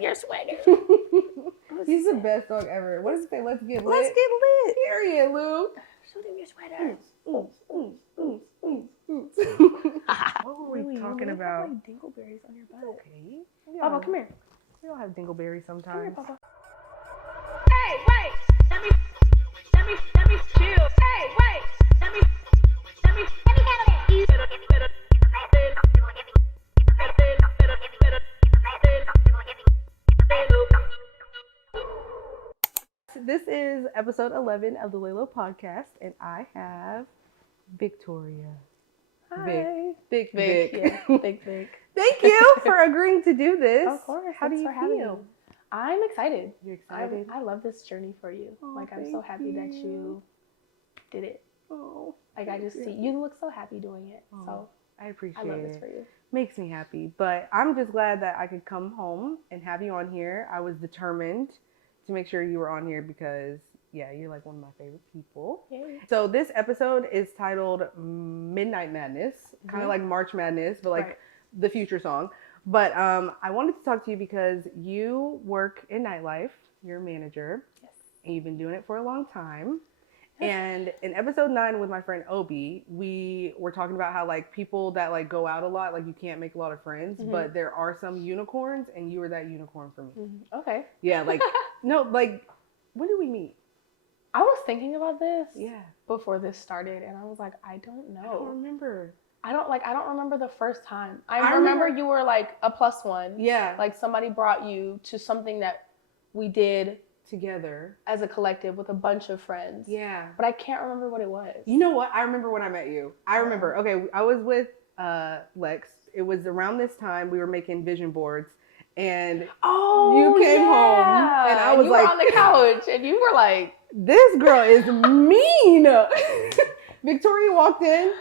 your sweater. He's the best dog ever. What does it say? Let's get lit. Let's get lit. Period, Luke. Show them your sweater. What were we talking about? You have like dingleberries on your butt. Okay. Papa, come here. We all have dingleberries sometimes. Come here, Papa. Hey, wait. Let me chill. Hey, wait. Let me handle it. This is episode 11 of the Lay Low Podcast, and I have Victoria. Hi. Vic. Yeah, Big Vic. Thank you for agreeing to do this. Of course. How do you Thanks for having feel? me. I'm excited. You're excited? I love this journey for you. Oh, like, I'm so thank happy that you. you did it. Oh, Like, I just see you look so happy doing it. Oh, So I appreciate I love it. this for you. Makes me happy, but I'm just glad that I could come home and have you on here. I was determined to make sure you were on here because, yeah, you're like one of my favorite people. Yay. So this episode is titled Midnight Madness, kind of like March Madness, but like the future song. But I wanted to talk to you because you work in nightlife. You're a manager. Yes. And you've been doing it for a long time. And in episode 9 with my friend Obi, we were talking about how like people that like go out a lot, like you can't make a lot of friends, but there are some unicorns, and you were that unicorn for me. Okay. Yeah, like no, like when did we meet? I was thinking about this Yeah, before this started, and I was like, I don't know. I don't remember. I don't remember the first time. I remember- remember you were like a +1. Yeah, Like somebody brought you to something that we did together. as a collective with a bunch of friends. Yeah. But I can't remember what it was. You know what? I remember when I met you. I remember. Okay, I was with Lex. It was around this time we were making vision boards, and Oh, you came home, and I was you like, were on the couch, and you were like, this girl is mean. Victoria walked in.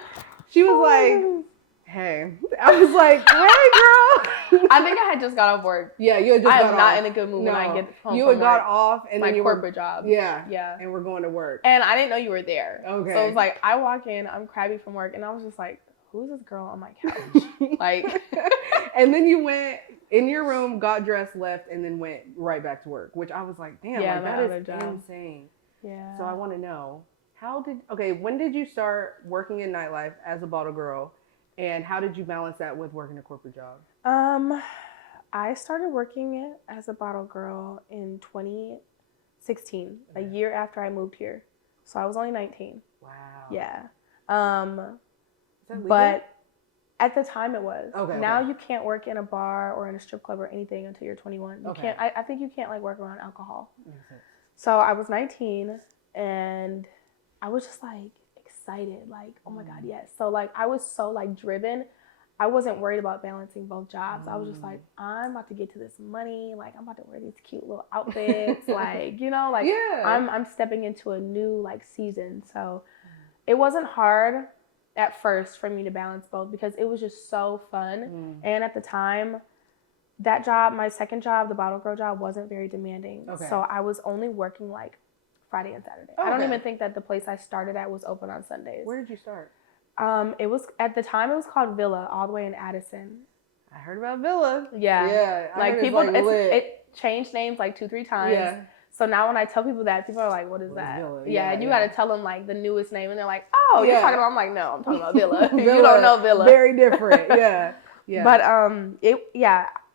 She was like, hey. I was like, hey, girl. I think I had just got off work. Yeah, you had just I got am off. not in a good mood No, when I get home you from had got work. off, and My then you corporate job. Yeah. Yeah. And we're going to work. And I didn't know you were there. Okay. So it was like, I walk in, I'm crabby from work, and I was just like, who's this girl on my couch? Like, and then you went in your room, got dressed, left, and then went right back to work, which I was like, damn, Yeah, like, my that other is job. insane. yeah. So I want to know, when did you start working in nightlife as a bottle girl, and how did you balance that with working a corporate job? I started working as a bottle girl in 2016, a year after I moved here. So I was only 19. Wow. Yeah. Is that legal? But at the time it was. Okay, Now okay. you can't work in a bar or in a strip club or anything until you're 21. You Okay. can't. I think you can't like work around alcohol. Makes sense. So I was 19 and I was just like excited, like, oh my God, yes. So like I was so like driven. I wasn't worried about balancing both jobs. I was just like, I'm about to get to this money. Like I'm about to wear these cute little outfits. Like, you know, like Yeah. I'm stepping into a new like season. So it wasn't hard at first for me to balance both because it was just so fun. And at the time, that job, my second job, the bottle girl job, wasn't very demanding. Okay. So I was only working like Friday and Saturday. I don't Okay. even think that the place I started at was open on Sundays. Where did you start? It was at the time it was called Villa, all the way in Addison. I heard about Villa. Yeah. Yeah. I Like heard people, it's like lit. it changed names like 2-3 times. Yeah. So now when I tell people that, people are like, "What is What is that?" Villa? Yeah, Yeah, and you yeah. got to tell them like the newest name, and they're like, "Oh, you're Yeah. talking about?" I'm like, "No, I'm talking about Villa." You Villa, don't know Villa. Very different. Yeah. Yeah. But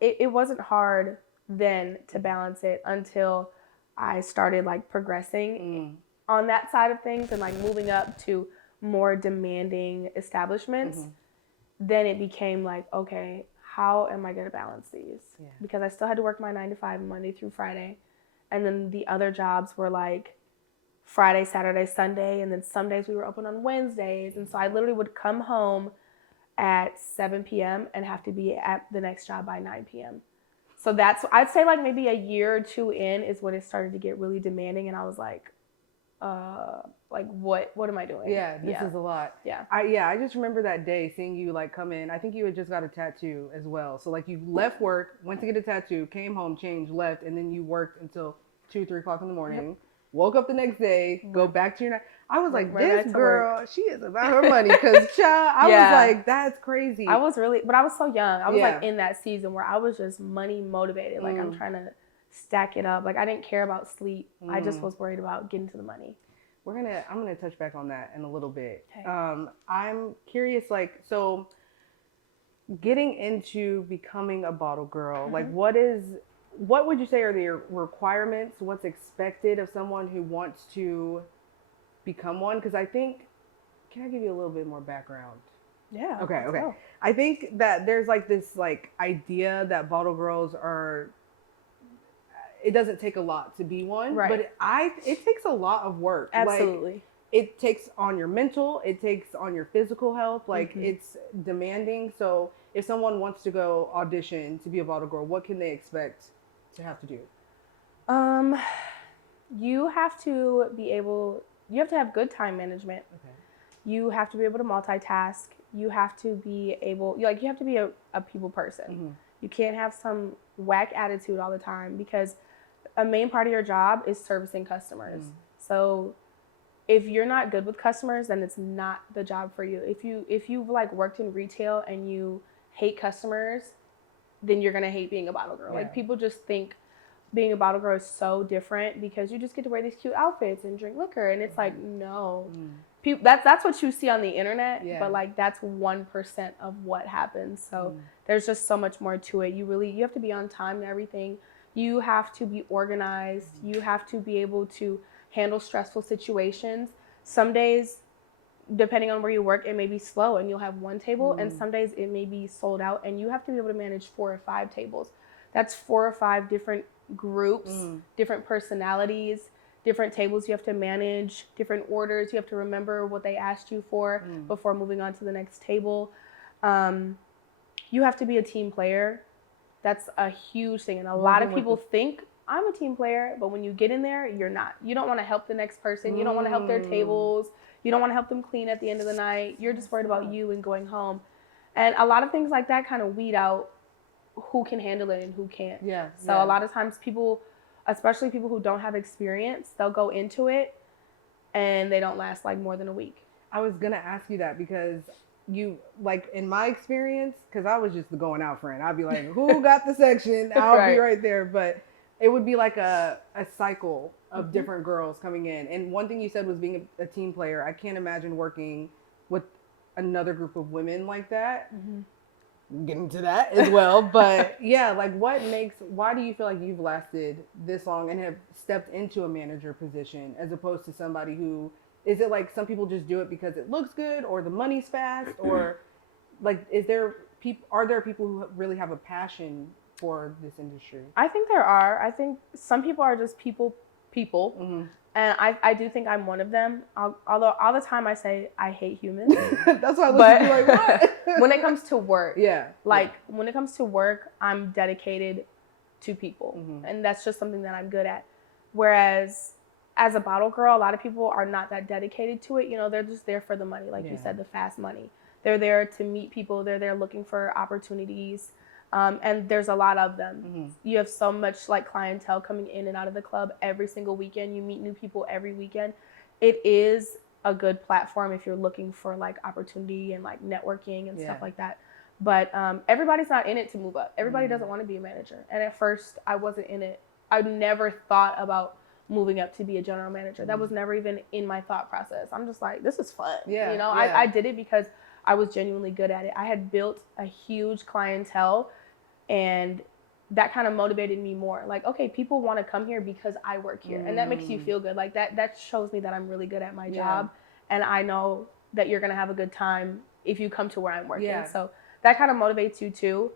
it wasn't hard then to balance it until I started like progressing on that side of things and like moving up to more demanding establishments. Then it became like, okay, how am I going to balance these? Yeah. Because I still had to work my 9 to 5 Monday through Friday. And then the other jobs were like Friday, Saturday, Sunday. And then some days we were open on Wednesdays. And so I literally would come home at 7 p.m. and have to be at the next job by 9 p.m. So I'd say like maybe a year or two in is when it started to get really demanding. And I was like, what am I doing? Yeah, this is a lot. Yeah. I just remember that day seeing you like come in. I think you had just got a tattoo as well. So like you left work, went to get a tattoo, came home, changed, left, and then you worked until 2-3 o'clock in the morning. Yep. Woke up the next day, go back to your night. I was like, Right back this to work. girl, she is about her money. Because, child, I was like, that's crazy. I was but I was so young. I was Yeah. like in that season where I was just money motivated. Like I'm trying to stack it up. Like I didn't care about sleep. I just was worried about getting to the money. I'm gonna touch back on that in a little bit. Okay. I'm curious, like, so getting into becoming a bottle girl, like what would you say are the requirements? What's expected of someone who wants to become one? Because I think, can I give you a little bit more background? Yeah. Okay. Go. I think that there's like this like idea that bottle girls are. It doesn't take a lot to be one, Right. but it takes a lot of work. Absolutely. Like, it takes on your mental, it takes on your physical health. Like it's demanding. So if someone wants to go audition to be a bottle girl, what can they expect to have to do? You have to have good time management. Okay. You have to be able to multitask. You have to be a people person. You can't have some whack attitude all the time because a main part of your job is servicing customers. So if you're not good with customers, then it's not the job for you. If you've like worked in retail and you hate customers, then you're gonna hate being a bottle girl. Yeah. Like people just think being a bottle girl is so different because you just get to wear these cute outfits and drink liquor, and it's like no. That's what you see on the internet, but like that's 1% of what happens. So there's just so much more to it. You have to be on time and everything. You have to be organized. You have to be able to handle stressful situations. Some days, depending on where you work, it may be slow and you'll have one table, and some days it may be sold out and you have to be able to manage 4 or 5 tables. That's 4 or 5 different groups, different personalities, different tables you have to manage, different orders. You have to remember what they asked you for before moving on to the next table. You have to be a team player. That's a huge thing. And a lot of people think I'm a team player, but when you get in there, you're not. You don't want to help the next person. You don't want to help their tables. You don't want to help them clean at the end of the night. You're just worried about you and going home. And a lot of things like that kind of weed out who can handle it and who can't. So a lot of times people, especially people who don't have experience, they'll go into it and they don't last like more than a week. I was going to ask you that because you, like in my experience, because I was just the going out friend. I'd be like, who got the section? I'll be right there. But it would be like a cycle of different girls coming in. And one thing you said was being a team player. I can't imagine working with another group of women like that. Getting to that as well. But yeah, like why do you feel like you've lasted this long and have stepped into a manager position as opposed to somebody who, is it like some people just do it because it looks good or the money's fast, or like are there people who really have a passion for this industry? I think there are. I think some people are just people. And I do think I'm one of them. Although all the time I say I hate humans. That's why I look at you like, what? When it comes to work, when it comes to work, I'm dedicated to people. And that's just something that I'm good at. Whereas as a bottle girl, a lot of people are not that dedicated to it. You know, they're just there for the money. Like you said, the fast money. They're there to meet people. They're there looking for opportunities. And there's a lot of them. You have so much like clientele coming in and out of the club every single weekend. You meet new people every weekend. It is a good platform if you're looking for like opportunity and like networking and stuff like that. But everybody's not in it to move up. Everybody doesn't want to be a manager. And at first I wasn't in it. I never thought about moving up to be a general manager. That was never even in my thought process. I'm just like, this is fun. I did it because I was genuinely good at it. I had built a huge clientele, and that kind of motivated me more. Like, okay, people want to come here because I work here. And that makes you feel good. Like that shows me that I'm really good at my job. And I know that you're going to have a good time if you come to where I'm working. So that kind of motivates you too.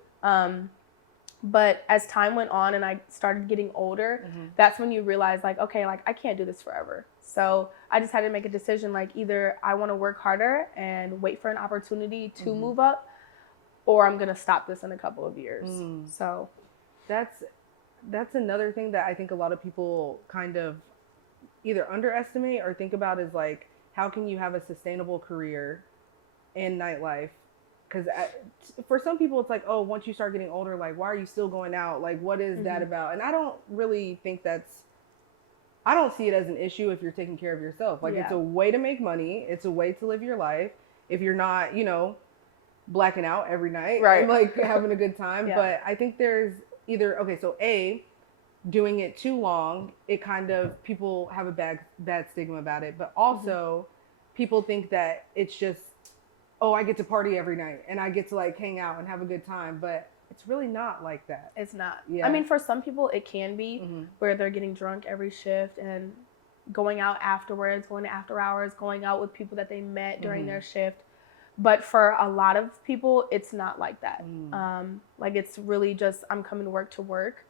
But as time went on and I started getting older, that's when you realize like, okay, like I can't do this forever. So I just had to make a decision, like either I want to work harder and wait for an opportunity to move up, or I'm going to stop this in a couple of years. So that's another thing that I think a lot of people kind of either underestimate or think about is like, how can you have a sustainable career in nightlife? Because for some people, it's like, oh, once you start getting older, like, why are you still going out? Like, what is that about? And I don't really think that's I don't see it as an issue if you're taking care of yourself. Like, it's a way to make money. It's a way to live your life. If you're not, you know, blacking out every night and like having a good time. But I think there's either, okay, so doing it too long, it kind of, people have a bad stigma about it. But also people think that it's just, oh, I get to party every night and I get to like hang out and have a good time. But it's really not like that. It's not. Yeah. I mean, for some people it can be where they're getting drunk every shift and going out afterwards, going to after hours, going out with people that they met during their shift. But for a lot of people, it's not like that. Like, it's really just, I'm coming to work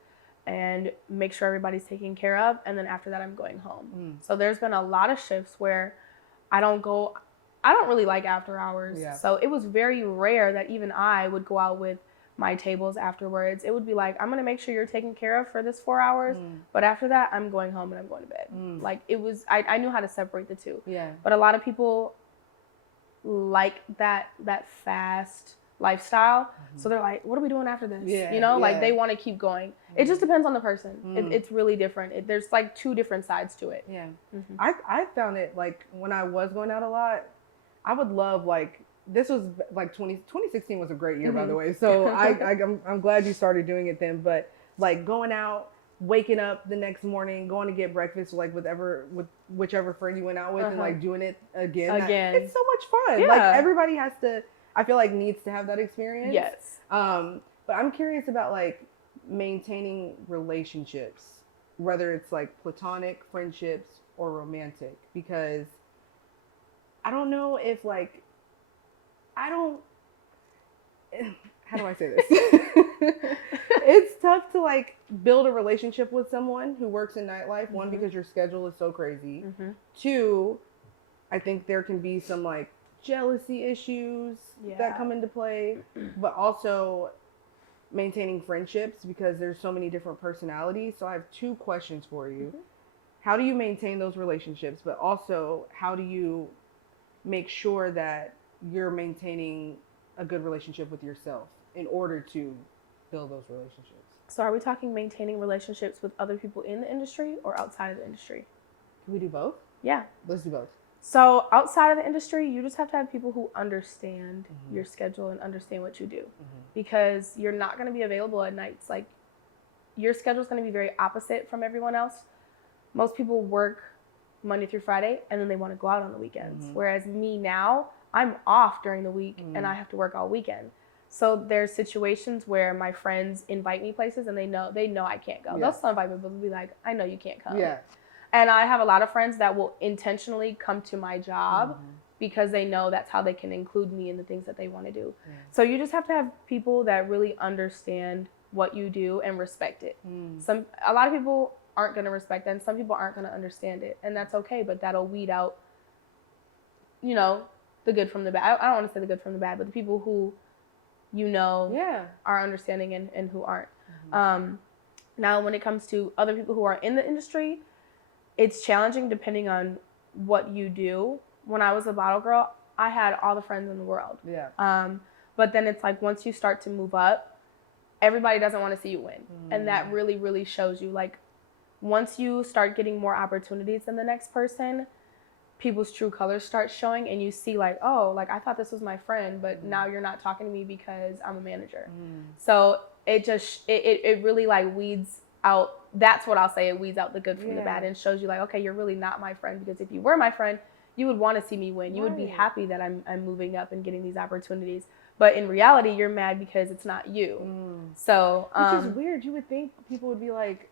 and make sure everybody's taken care of. And then after that, I'm going home. So there's been a lot of shifts where I don't really like after hours. Yeah. So it was very rare that even I would go out with my tables afterwards. It would be like, I'm going to make sure you're taken care of for this 4 hours. But after that, I'm going home and I'm going to bed. Like, it was, I knew how to separate the two. Yeah. But a lot of people like that fast lifestyle. So they're like, what are we doing after this? You know, like, they want to keep going. It just depends on the person. It's really different. There's like two different sides to it. Yeah. I found it, like, when I was going out a lot, I would love, like, this was like 2016 was a great year, by the way. So I'm glad you started doing it then. But like, going out, waking up the next morning, going to get breakfast with whichever friend you went out with, and like doing it again. It's so much fun. Yeah. Like, everybody has to, I feel like, needs to have that experience. Yes. But I'm curious about like maintaining relationships, whether it's like platonic friendships or romantic, because I don't know if like, how do I say this? It's tough to like build a relationship with someone who works in nightlife. One, because your schedule is so crazy. Two, I think there can be some like jealousy issues that come into play, but also maintaining friendships because there's so many different personalities. So I have two questions for you. How do you maintain those relationships? But also, how do you make sure that you're maintaining a good relationship with yourself in order to build those relationships? So are we talking maintaining relationships with other people in the industry or outside of the industry? Can we do both? Yeah. Let's do both. So outside of the industry, you just have to have people who understand your schedule and understand what you do, because you're not going to be available at nights. Like, your schedule is going to be very opposite from everyone else. Most people work Monday through Friday and then they want to go out on the weekends. Whereas me now, I'm off during the week and I have to work all weekend. So there's situations where my friends invite me places and they know I can't go. They'll still invite me, but they'll be like, I know you can't come. Yeah. And I have a lot of friends that will intentionally come to my job because they know that's how they can include me in the things that they want to do. So you just have to have people that really understand what you do and respect it. A lot of people aren't going to respect that, and some people aren't going to understand it, and that's okay, but that'll weed out, you know, the good from the bad. I don't want to say the good from the bad, but the people who, you know, are understanding and who aren't. Now, when it comes to other people who are in the industry, it's challenging depending on what you do. When I was a bottle girl, I had all the friends in the world. But then it's like, once you start to move up, everybody doesn't want to see you win. And that really, really shows you, like, once you start getting more opportunities than the next person, people's true colors start showing, and you see like, oh, like, I thought this was my friend, but now you're not talking to me because I'm a manager. So it just, it really like weeds out, that's what I'll say, it weeds out the good from the bad and shows you like, okay, you're really not my friend, because if you were my friend, you would want to see me win. You would be happy that I'm moving up and getting these opportunities. But in reality, you're mad because it's not you. So, which is weird. You would think people would be like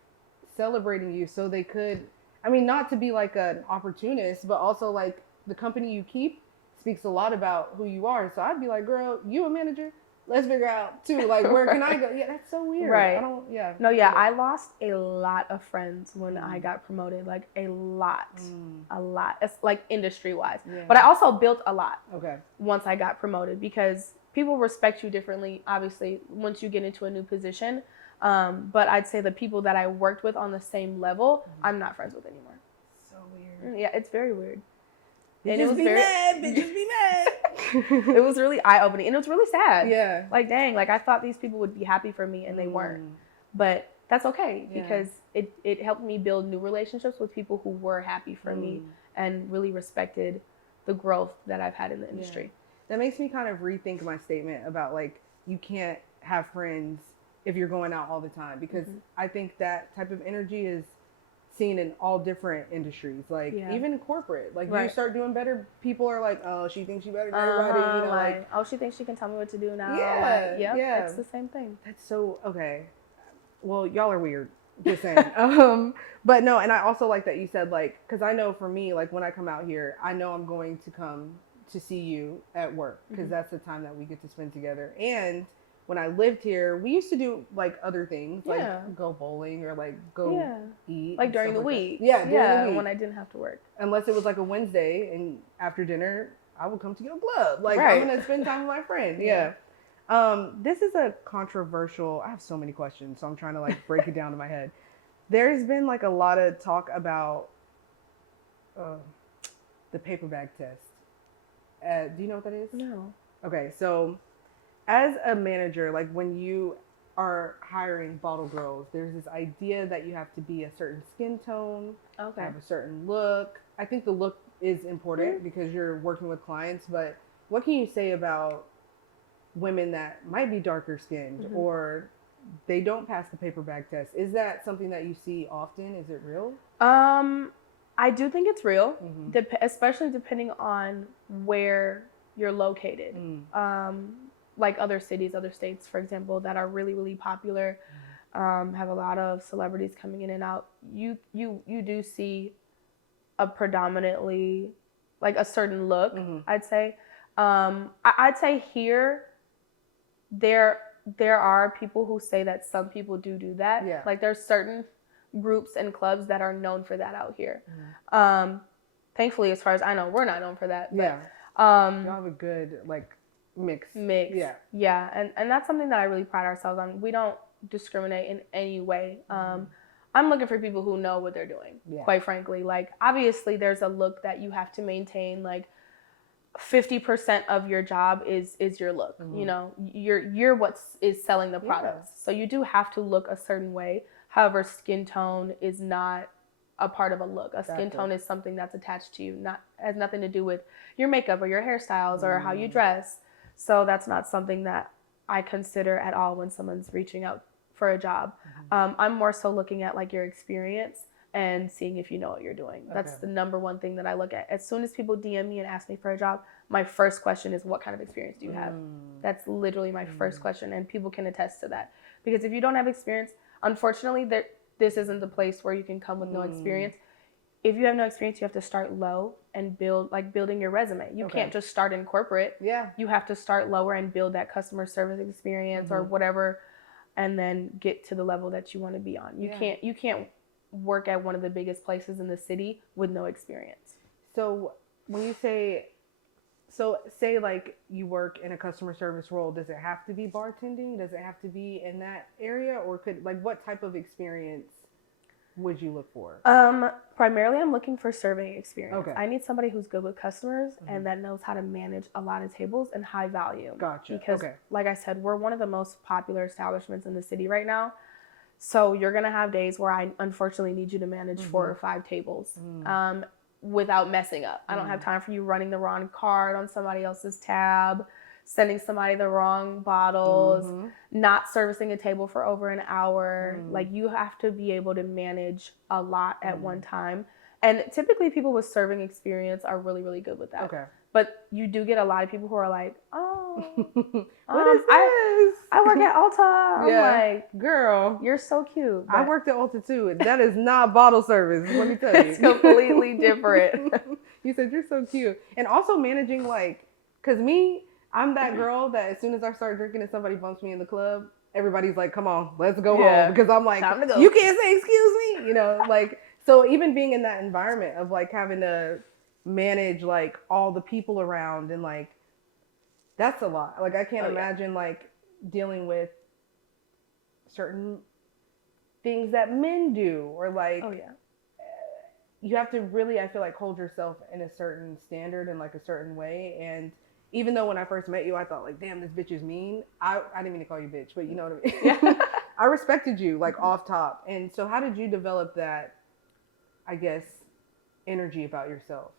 celebrating you so they could, I mean, not to be like an opportunist, but also like the company you keep speaks a lot about who you are. So I'd be like, girl, you a manager? Let's figure out too, like, where can I go? Yeah, that's so weird. Right. I lost a lot of friends when I got promoted, like a lot. It's like industry wise, but I also built a lot. Once I got promoted, because people respect you differently, obviously, once you get into a new position. But I'd say the people that I worked with on the same level, I'm not friends with anymore. So weird. Yeah, it's very weird. Bitches be mad. It was really eye-opening, and it was really sad. Yeah. Like, dang, like, I thought these people would be happy for me, and they weren't. But that's okay because it helped me build new relationships with people who were happy for me and really respected the growth that I've had in the industry. That makes me kind of rethink my statement about like you can't have friends if you're going out all the time, because I think that type of energy is seen in all different industries, like even corporate. Like you start doing better, people are like, oh, she thinks she better than everybody, you know, like oh, she thinks she can tell me what to do now. Yeah, It's the same thing. That's so okay. Well, y'all are weird. Just saying. But no, and I also like that you said like, because I know for me, like when I come out here, I know I'm going to come to see you at work because that's the time that we get to spend together. And when I lived here, we used to do like other things, like go bowling or like go eat, like during the week. During the week when I didn't have to work. Unless it was like a Wednesday, and after dinner, I would come to your club. Like I'm gonna spend time with my friend. This is a controversial. I have so many questions, so I'm trying to like break it down in my head. There's been like a lot of talk about the Paperbag test. Do you know what that is? No. Okay, so as a manager, like when you are hiring bottle girls, there's this idea that you have to be a certain skin tone, have a certain look. I think the look is important because you're working with clients, but what can you say about women that might be darker skinned or they don't pass the Paperbag test? Is that something that you see often? Is it real? I do think it's real, especially depending on where you're located. Like other cities, other states, for example, that are really, really popular, have a lot of celebrities coming in and out. You do see a predominantly, like a certain look, I'd say. I'd say here, there are people who say that some people do that. Yeah. Like there's certain groups and clubs that are known for that out here. Thankfully, as far as I know, we're not known for that. But, y'all have a good like mix. Yeah. And that's something that I really pride ourselves on. We don't discriminate in any way. I'm looking for people who know what they're doing, quite frankly. Like obviously there's a look that you have to maintain. Like 50% of your job is your look. You know, you're what is selling the products. So you do have to look a certain way. However, skin tone is not a part of a look. Skin tone is something that's attached to you, has nothing to do with your makeup or your hairstyles or how you dress. So that's not something that I consider at all when someone's reaching out for a job. I'm more so looking at like your experience and seeing if you know what you're doing. That's the number one thing that I look at. As soon as people DM me and ask me for a job, my first question is, what kind of experience do you have? That's literally my first question, and people can attest to that. Because if you don't have experience, unfortunately, this isn't the place where you can come with no experience. If you have no experience, you have to start low and building your resume. You can't just start in corporate. You have to start lower and build that customer service experience or whatever, and then get to the level that you want to be on. You can't work at one of the biggest places in the city with no experience. So when you say like you work in a customer service role, does it have to be bartending? Does it have to be in that area, or could like what type of experience would you look for? Primarily I'm looking for serving experience. I need somebody who's good with customers and that knows how to manage a lot of tables and high volume. Gotcha. Because like I said, we're one of the most popular establishments in the city right now. So you're going to have days where I unfortunately need you to manage 4 or 5 tables without messing up. I don't have time for you running the wrong card on somebody else's tab, sending somebody the wrong bottles, not servicing a table for over an hour. Like you have to be able to manage a lot at one time. And typically people with serving experience are really, really good with that. But you do get a lot of people who are like, oh, what is this? I work at Ulta. I'm like, girl, you're so cute. I worked at Ulta too. That is not bottle service. Let me tell you. It's completely different. You said you're so cute. And also managing like, cause I'm that girl that as soon as I start drinking and somebody bumps me in the club, everybody's like, come on, let's go home. Because I'm like, you can't say excuse me. You know, like, so even being in that environment of like having to manage like all the people around and like, that's a lot. Like I can't imagine like dealing with certain things that men do or like, you have to really, I feel like, hold yourself in a certain standard and like a certain way. And even though when I first met you, I thought like, damn, this bitch is mean. I didn't mean to call you bitch, but you know what I mean? I respected you like off top. And so how did you develop that, I guess, energy about yourself?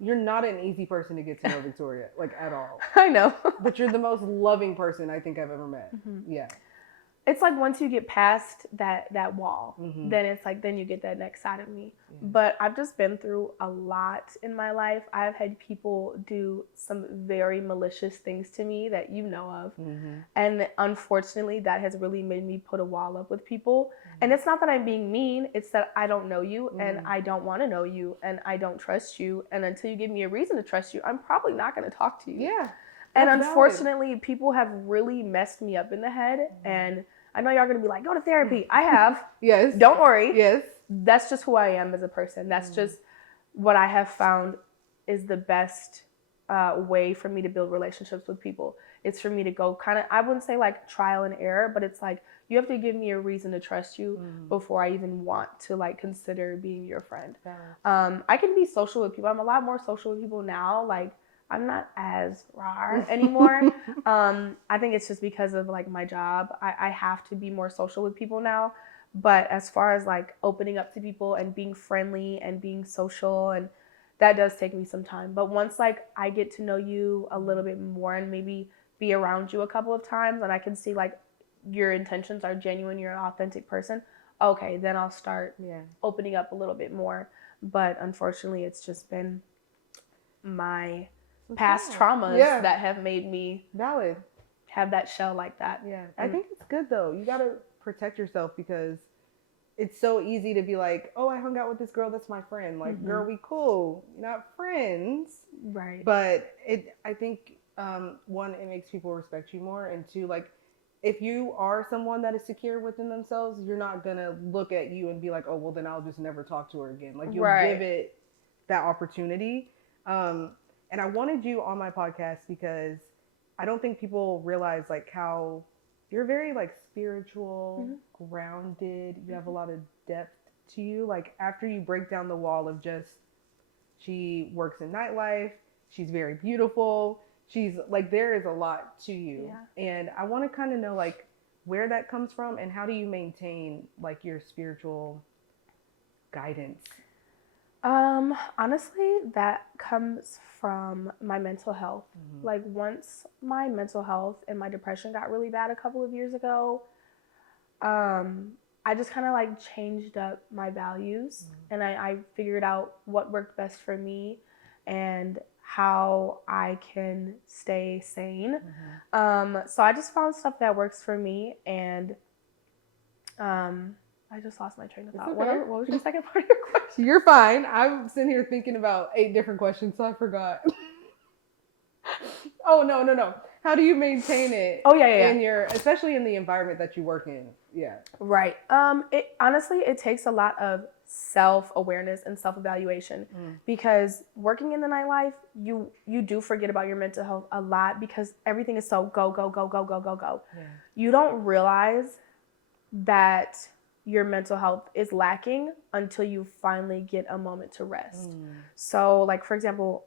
You're not an easy person to get to know, Victoria, like at all. I know. But you're the most loving person I think I've ever met. Yeah. It's like once you get past that wall, Mhm. then it's like, then you get that next side of me. Yeah. But I've just been through a lot in my life. I've had people do some very malicious things to me that you know of. Mhm. And unfortunately, that has really made me put a wall up with people. And it's not that I'm being mean, it's that I don't know you and I don't want to know you and I don't trust you. And until you give me a reason to trust you, I'm probably not going to talk to you. Yeah. And That's unfortunately, people have really messed me up in the head. And I know y'all going to be like, go to therapy. I have. Yes. Don't worry. Yes. That's just who I am as a person. That's just what I have found is the best way for me to build relationships with people. It's for me to go kind of, I wouldn't say like trial and error, but it's like, you have to give me a reason to trust you before I even want to like consider being your friend. I can be social with people. I'm a lot more social with people now. Like, I'm not as raw anymore. I think it's just because of like my job. I have to be more social with people now. But as far as like opening up to people and being friendly and being social, and that does take me some time. But once like I get to know you a little bit more and maybe be around you a couple of times and I can see like your intentions are genuine, you're an authentic person, okay, then I'll start opening up a little bit more. But unfortunately, it's just been my past traumas that have made me have that shell like that. Yeah. I think it's good though. You got to protect yourself because it's so easy to be like, oh, I hung out with this girl, that's my friend. Like, girl, we cool. You're not friends. Right. But I think, one, it makes people respect you more. And two, like, if you are someone that is secure within themselves, you're not going to look at you and be like, oh, well, then I'll just never talk to her again. Like, you'll give it that opportunity. And I wanted you on my podcast because I don't think people realize like how you're very like spiritual, grounded. You have a lot of depth to you. Like after you break down the wall of just, she works in nightlife, she's very beautiful. She's like, there is a lot to you. Yeah. And I want to kind of know like where that comes from and how do you maintain like your spiritual guidance? Honestly, that comes from my mental health. Like once my mental health and my depression got really bad a couple of years ago, I just kind of like changed up my values and I figured out what worked best for me and how I can stay sane. So I just found stuff that works for me and, I just lost my train of thought. Okay. What was your second part of your question? You're fine. I'm sitting here thinking about 8 different questions, so I forgot. Oh, no. How do you maintain it? Oh, yeah. In your, especially in the environment that you work in. Yeah. Right. It takes a lot of self-awareness and self-evaluation because working in the nightlife, you do forget about your mental health a lot because everything is so go. Yeah. You don't realize that your mental health is lacking until you finally get a moment to rest. So like, for example,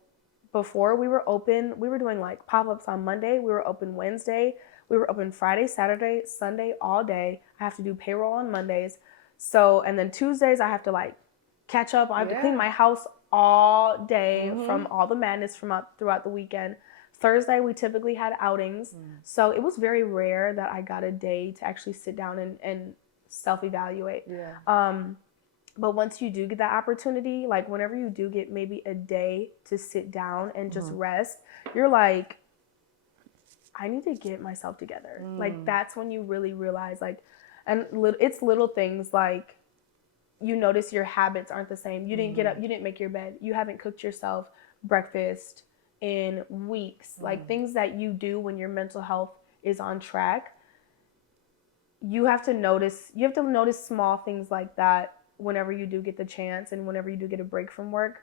before we were open, we were doing like pop-ups on Monday. We were open Wednesday. We were open Friday, Saturday, Sunday, all day. I have to do payroll on Mondays. So, and then Tuesdays I have to like catch up. I have to clean my house all day from all the madness throughout the weekend. Thursday, we typically had outings. So it was very rare that I got a day to actually sit down and self-evaluate. But once you do get that opportunity, like whenever you do get maybe a day to sit down and just rest, you're like, I need to get myself together. Like that's when you really realize like, and it's little things like you notice your habits aren't the same. You didn't get up, you didn't make your bed. You haven't cooked yourself breakfast in weeks. Like things that you do when your mental health is on track. You have to notice small things like that whenever you do get the chance and whenever you do get a break from work.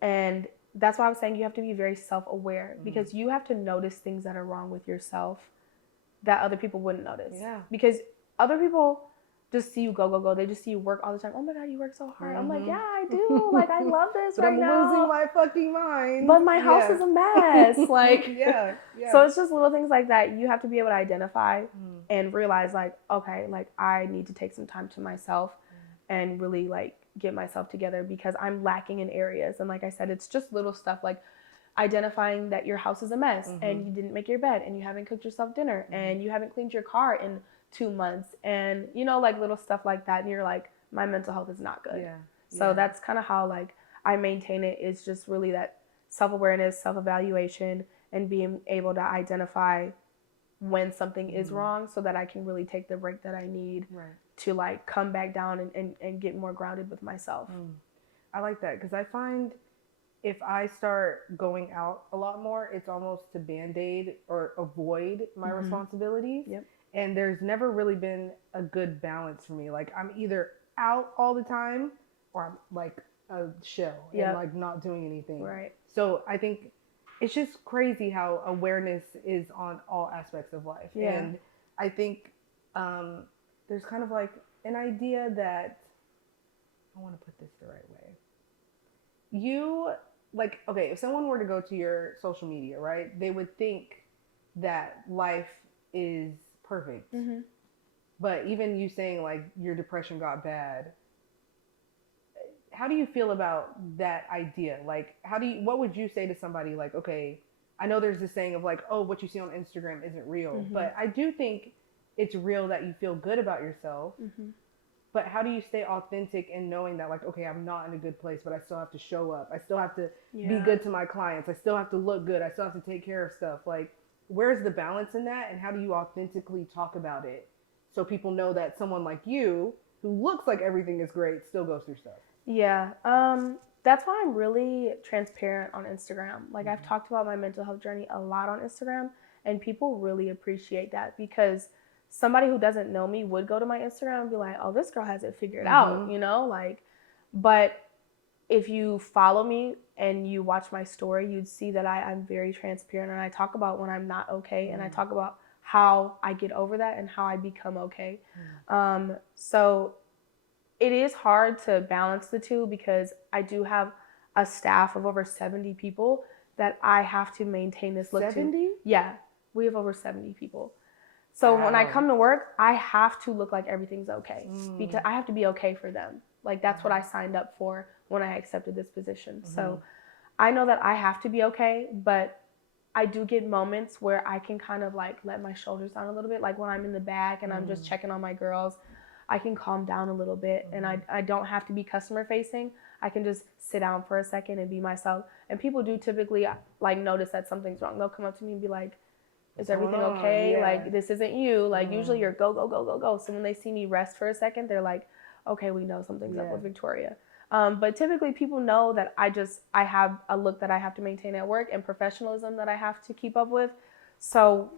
And that's why I was saying you have to be very self-aware because you have to notice things that are wrong with yourself that other people wouldn't notice. Yeah. Because other people just see you go. They just see you work all the time. Oh my God, you work so hard. I'm like, Mhm. yeah, I do. Like, I love this But right I'm now. losing my fucking mind. But my house Yeah. is a mess. Like, yeah. so it's just little things like that. You have to be able to identify Mm. and realize, like, okay, like, I need to take some time to myself and really, like, get myself together because I'm lacking in areas. And like I said, it's just little stuff like identifying that your house is a mess and you didn't make your bed and you haven't cooked yourself dinner and you haven't cleaned your car in 2 months and, you know, like little stuff like that. And you're like, my mental health is not good. Yeah. So that's kind of how, like, I maintain it. It's just really that self-awareness, self-evaluation, and being able to identify when something is wrong so that I can really take the break that I need to, like, come back down and get more grounded with myself. I like that because I find if I start going out a lot more, it's almost to band-aid or avoid my responsibilities. Yep. And there's never really been a good balance for me. Like, I'm either out all the time or I'm like a shell and like not doing anything. Right. So I think it's just crazy how awareness is on all aspects of life. Yeah. And I think there's kind of like an idea that, I want to put this the right way. You, like, okay, if someone were to go to your social media, right, they would think that life is perfect. But even you saying, like, your depression got bad, how do you feel about that idea? Like, what would you say to somebody like, okay, I know there's this saying of like, oh, what you see on Instagram isn't real, but I do think it's real that you feel good about yourself. But how do you stay authentic in knowing that, like, okay, I'm not in a good place, but I still have to show up. I still have to be good to my clients. I still have to look good. I still have to take care of stuff. Like, where's the balance in that? And how do you authentically talk about it so people know that someone like you, who looks like everything is great, still goes through stuff? Yeah. That's why I'm really transparent on Instagram. Like, I've talked about my mental health journey a lot on Instagram, and people really appreciate that because somebody who doesn't know me would go to my Instagram and be like, oh, this girl has it figured out, you know, like, but if you follow me and you watch my story, you'd see that I'm very transparent and I talk about when I'm not okay and I talk about how I get over that and how I become okay. So it is hard to balance the two because I do have a staff of over 70 people that I have to maintain this look 70? to. Yeah, we have over 70 people. So when I come to work, I have to look like everything's okay because I have to be okay for them. Like, that's what I signed up for when I accepted this position. So I know that I have to be okay, but I do get moments where I can kind of like let my shoulders down a little bit. Like when I'm in the back and I'm just checking on my girls, I can calm down a little bit and I don't have to be customer facing. I can just sit down for a second and be myself. And people do typically like notice that something's wrong. They'll come up to me and be like, is everything okay? Yeah. Like, this isn't you. Like, usually you're go. So when they see me rest for a second, they're like, okay, we know something's up with Victoria. But typically people know that I have a look that I have to maintain at work and professionalism that I have to keep up with. So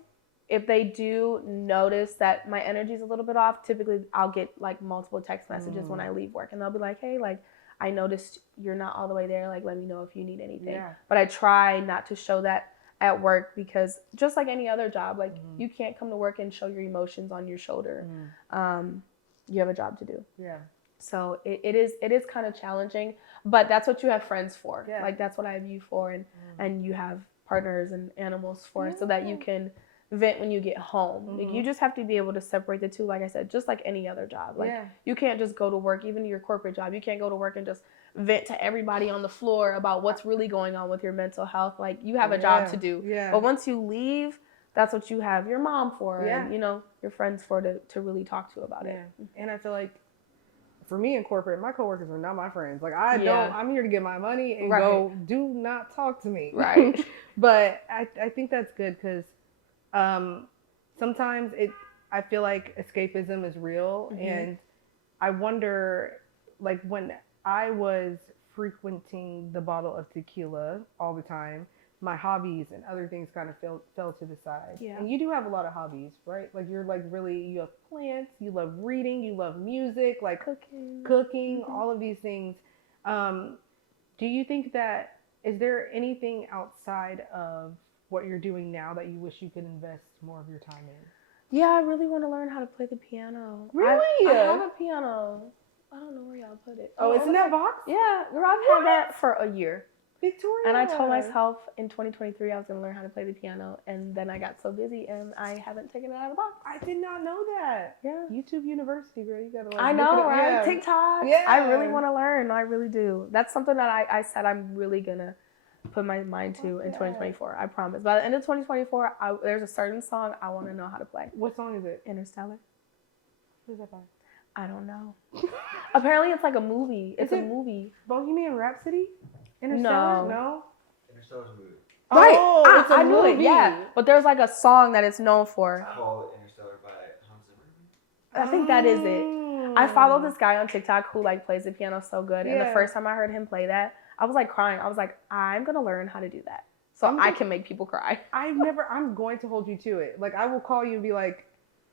if they do notice that my energy is a little bit off, typically I'll get like multiple text messages when I leave work and they'll be like, hey, like, I noticed you're not all the way there. Like, let me know if you need anything. Yeah. But I try not to show that at work because just like any other job, like you can't come to work and show your emotions on your shoulder. You have a job to do. Yeah. So it is kind of challenging, but that's what you have friends for. Yeah. Like, that's what I have you for, and you have partners and animals for, so that you can vent when you get home. Like, you just have to be able to separate the two, like I said, just like any other job. Like, you can't just go to work, even your corporate job, you can't go to work and just vent to everybody on the floor about what's really going on with your mental health. Like, you have a job to do. Yeah. But once you leave, that's what you have your mom for, and, you know, your friends for to really talk to about it. And I feel like for me in corporate, my coworkers are not my friends. Like, I'm here to get my money and go, do not talk to me. Right. But I think that's good because sometimes I feel like escapism is real. And I wonder, like, when I was frequenting the bottle of tequila all the time, my hobbies and other things kind of fell to the side. Yeah. And you do have a lot of hobbies, right? Like, you're like you have plants, you love reading, you love music, like cooking, all of these things. Do you think that, is there anything outside of what you're doing now that you wish you could invest more of your time in? Yeah, I really want to learn how to play the piano. Really? I have a piano. I don't know where y'all put it. Oh, it's in that box? Yeah, girl, I've had that for a year. Victoria. And I told myself in 2023 I was going to learn how to play the piano, and then I got so busy and I haven't taken it out of the box. I did not know that. Yeah. YouTube University, girl. You gotta I know, right? Yeah. TikTok. Yeah. I really want to learn. I really do. That's something that I said I'm really going to put my mind to in 2024. I promise. By the end of 2024, there's a certain song I want to know how to play. What song is it? Interstellar. Who's that by? I don't know. Apparently it's like a movie. It's Is a it movie. Bohemian Rhapsody? Interstellar? No. Interstellar's a movie. Right. Oh, it's a I knew movie. it, yeah. But there's like a song that it's known for. It's called Interstellar by Hans Zimmer. I think that is it. I follow this guy on TikTok who like plays the piano so good. And the Yeah. first time I heard him play that, I was like crying. I was like, I'm going to learn how to do that. So I can make people cry. I'm going to hold you to it. Like, I will call you and be like,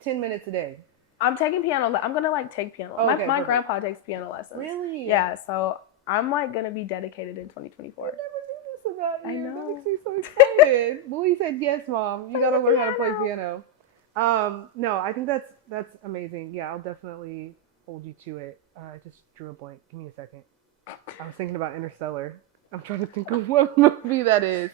10 minutes a day. I'm taking piano. I'm going to like take piano. Oh, okay, my perfect. grandpa takes piano lessons. Really? Yeah. So I'm like going to be dedicated in 2024. I never knew this about you. I know. That makes me so excited. Boy said, yes, Mom. You got to learn how to play piano. No, I think that's amazing. Yeah, I'll definitely hold you to it. I just drew a blank. Give me a second. I was thinking about Interstellar. I'm trying to think of what movie that is.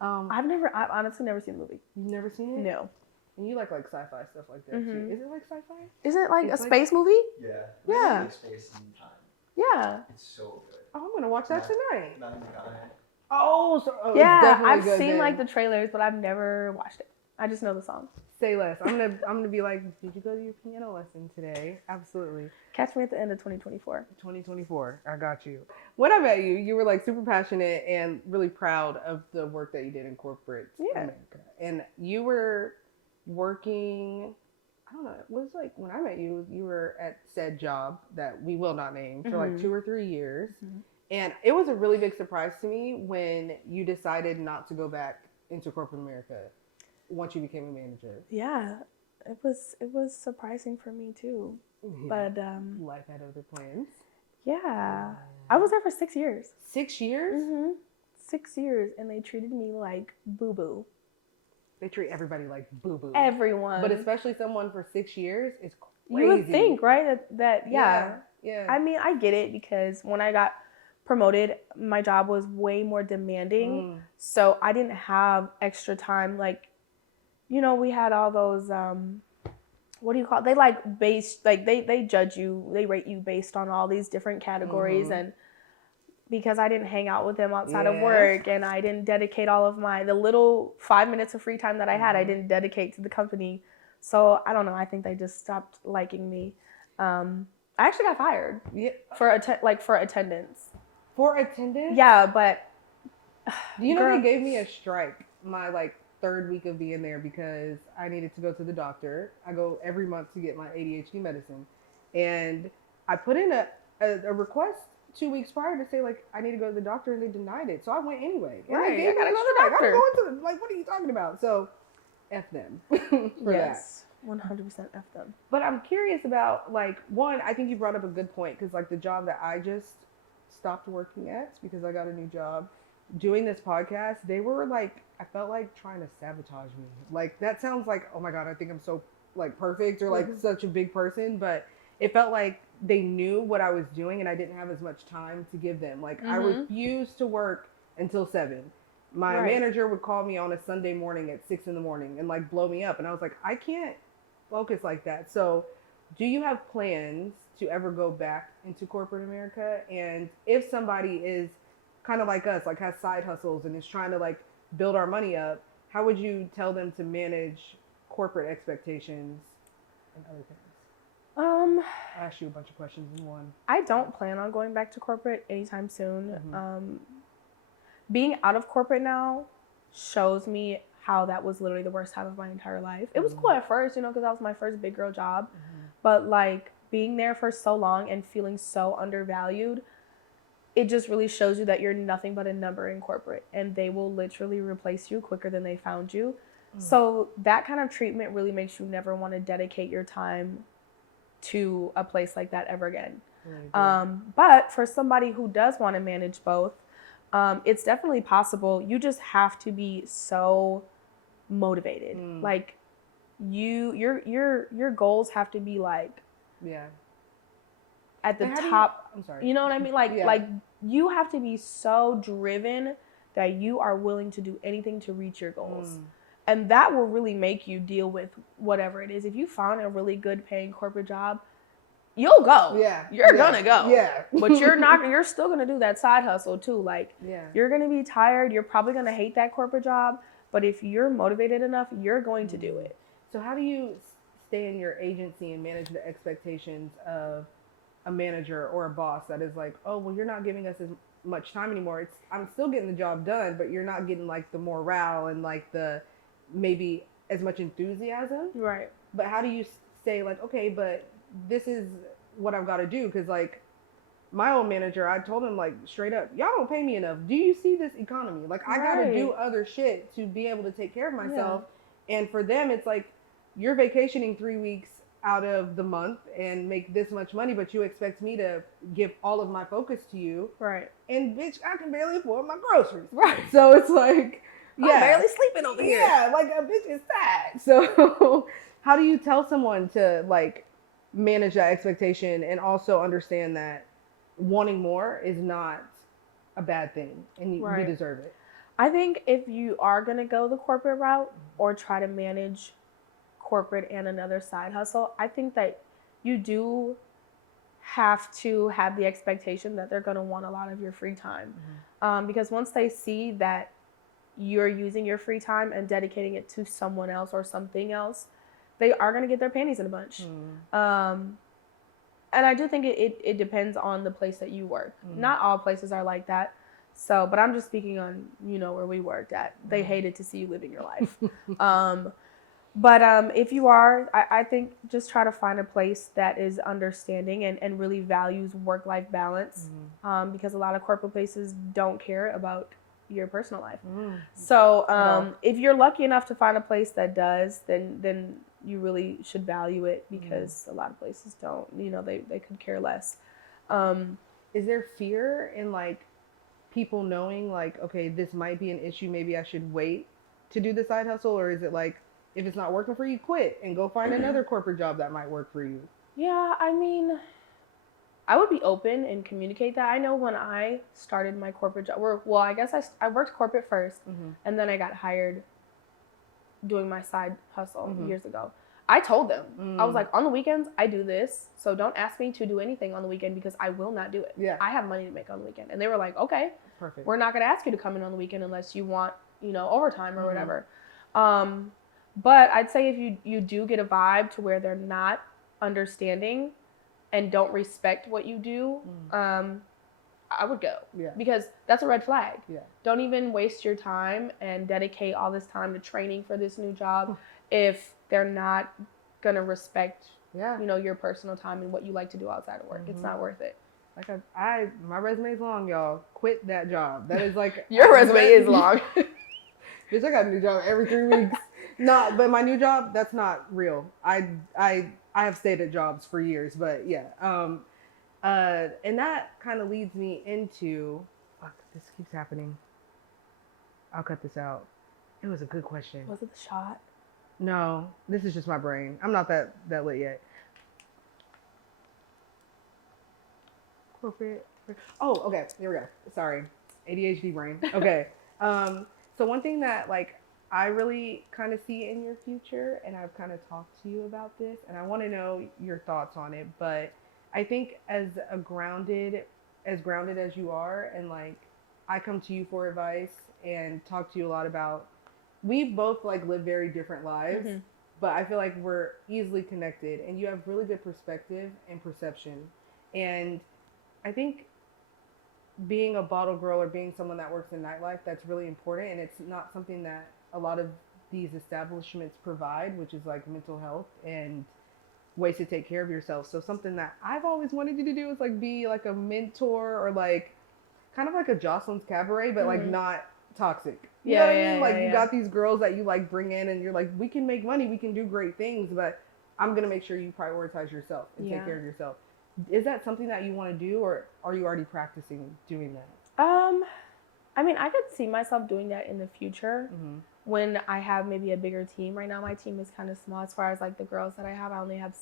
I've honestly never seen the movie. You've never seen it? No. And you like sci-fi stuff like that too. Is it like sci-fi? Isn't it like It's a like- space movie? Yeah. Yeah. Like space and time. Yeah. It's so good. Oh, I'm gonna watch that tonight. Not even got it. Oh, it's Yeah, definitely I've good seen then. like the trailers, but I've never watched it. I just know the song. Say less. I'm gonna be like, did you go to your piano lesson today? Absolutely. Catch me at the end of 2024. 2024. I got you. When I met you, you were like super passionate and really proud of the work that you did in corporate America. And you were working, I don't know, it was like when I met you, you were at said job that we will not name for like 2 or 3 years. And it was a really big surprise to me when you decided not to go back into corporate America once you became a manager. Yeah, it was surprising for me too. But Life had other plans. yeah, I was there for 6 years. 6 years? 6 years, and they treated me like boo boo. They treat everybody like boo boo. Everyone, But especially someone for 6 years is crazy. you would think, right? That yeah. Yeah. I mean, I get it because when I got promoted, my job was way more demanding. So I didn't have extra time. Like, you know, we had all those, what do you call it? They like they judge you, they rate you based on all these different categories. And because I didn't hang out with them outside of work and I didn't dedicate all of the little 5 minutes of free time that I had, I didn't dedicate to the company. So I don't know. I think they just stopped liking me. I actually got fired for attendance. For attendance? Yeah, but Do you know girl. they gave me a strike my like 3rd week of being there because I needed to go to the doctor. I go every month to get my ADHD medicine. And I put in a request 2 weeks prior to say like I need to go to the doctor and they denied it. So I went anyway. And Right, they gave I gotta me a go to the strike. doctor. I'm going to like what are you talking about? So F them for that. 100% F them. But I'm curious about, like, one, I think you brought up a good point because, like, the job that I just stopped working at because I got a new job, doing this podcast, they were, like, I felt like trying to sabotage me. Like, that sounds like, oh, my God, I think I'm so, like, perfect or, like, such a big person. But it felt like they knew what I was doing and I didn't have as much time to give them. Like, I refused to work until 7. My manager would call me on a Sunday morning at 6 in the morning and, like, blow me up. And I was like, I can't focus like that. So do you have plans to ever go back into corporate America? And if somebody is kind of like us, like has side hustles and is trying to like build our money up, how would you tell them to manage corporate expectations and other things? I asked you a bunch of questions in one. I don't plan on going back to corporate anytime soon. Being out of corporate now shows me how that was literally the worst time of my entire life. It was cool at first, you know, because that was my first big girl job. But like being there for so long and feeling so undervalued, it just really shows you that you're nothing but a number in corporate and they will literally replace you quicker than they found you. So that kind of treatment really makes you never want to dedicate your time to a place like that ever again. But for somebody who does want to manage both, it's definitely possible. You just have to be so motivated. Like your goals have to be like Yeah. at the And how do top. I'm sorry. You know what I mean? Like Yeah. like you have to be so driven that you are willing to do anything to reach your goals. And that will really make you deal with whatever it is. If you found a really good paying corporate job, you'll go. Yeah. You're gonna go. Yeah. But you're still gonna do that side hustle too. Like Yeah. you're gonna be tired, you're probably gonna hate that corporate job, but if you're motivated enough, you're going to do it. So how do you stay in your agency and manage the expectations of a manager or a boss that is like, oh, well, you're not giving us as much time anymore. I'm still getting the job done, but you're not getting like the morale and like the maybe as much enthusiasm. Right. But how do you say like, okay, but this is what I've got to do? Because like my old manager, I told him like straight up, y'all don't pay me enough. Do you see this economy? Like I got to do other shit to be able to take care of myself. Yeah. And for them, it's like you're vacationing 3 weeks out of the month and make this much money, but you expect me to give all of my focus to you. Right. And bitch, I can barely afford my groceries. Right. So it's like, I'm barely sleeping over here. Yeah, like a bitch is sad. So how do you tell someone to like manage that expectation and also understand that wanting more is not a bad thing and you deserve it? I think if you are going to go the corporate route or try to manage corporate and another side hustle, I think that you do have to have the expectation that they're going to want a lot of your free time. Because once they see that you're using your free time and dedicating it to someone else or something else, they are going to get their panties in a bunch. And I do think it depends on the place that you work. Not all places are like that. So, but I'm just speaking on, where we worked at. They hated to see you living your life. But if you are, I think just try to find a place that is understanding and really values work-life balance. Because a lot of corporate places don't care about your personal life. So if you're lucky enough to find a place that does, then you really should value it, because a lot of places don't. They could care less. Is there fear in like people knowing like, okay, this might be an issue, maybe I should wait to do the side hustle? Or is it like, if it's not working for you, quit and go find another corporate job that might work for you? Yeah, I mean, I would be open and communicate that. I know when I started my corporate job, I guess I worked corporate first, and then I got hired doing my side hustle years ago. I told them, I was like, on the weekends, I do this, so don't ask me to do anything on the weekend because I will not do it. Yeah. I have money to make on the weekend. And they were like, okay, perfect. We're not going to ask you to come in on the weekend unless you want, overtime or whatever. But I'd say if you do get a vibe to where they're not understanding and don't respect what you do, I would go. Yeah. Because that's a red flag. Yeah. Don't even waste your time and dedicate all this time to training for this new job if they're not going to respect, your personal time and what you like to do outside of work. It's not worth it. Like my resume's long, y'all. Quit that job. That is like your resume is long. Bitch, I got a new job every 3 weeks. No, but my new job, that's not real. I have stayed at jobs for years, but yeah. And that kind of leads me into, fuck, this keeps happening. I'll cut this out. It was a good question. Was it the shot? No, this is just my brain. I'm not that lit yet. Corporate. Oh, okay. Here we go. Sorry. ADHD brain. Okay. So one thing that like I really kind of see in your future, and I've kind of talked to you about this, and I want to know your thoughts on it, but I think as grounded as you are, and like I come to you for advice and talk to you a lot about, we both like live very different lives, but I feel like we're easily connected, and you have really good perspective and perception. And I think being a bottle girl or being someone that works in nightlife, that's really important. And it's not something that a lot of these establishments provide, which is like mental health and ways to take care of yourself. So something that I've always wanted you to do is like be like a mentor, or like kind of like a Jocelyn's Cabaret, but like not toxic. You know what I mean? Like you got these girls that you like bring in and you're like, we can make money, we can do great things, but I'm going to make sure you prioritize yourself and take care of yourself. Is that something that you want to do, or are you already practicing doing that? I mean, I could see myself doing that in the future. when I have maybe a bigger team. Right now, my team is kind of small as far as like the girls that I have. I only have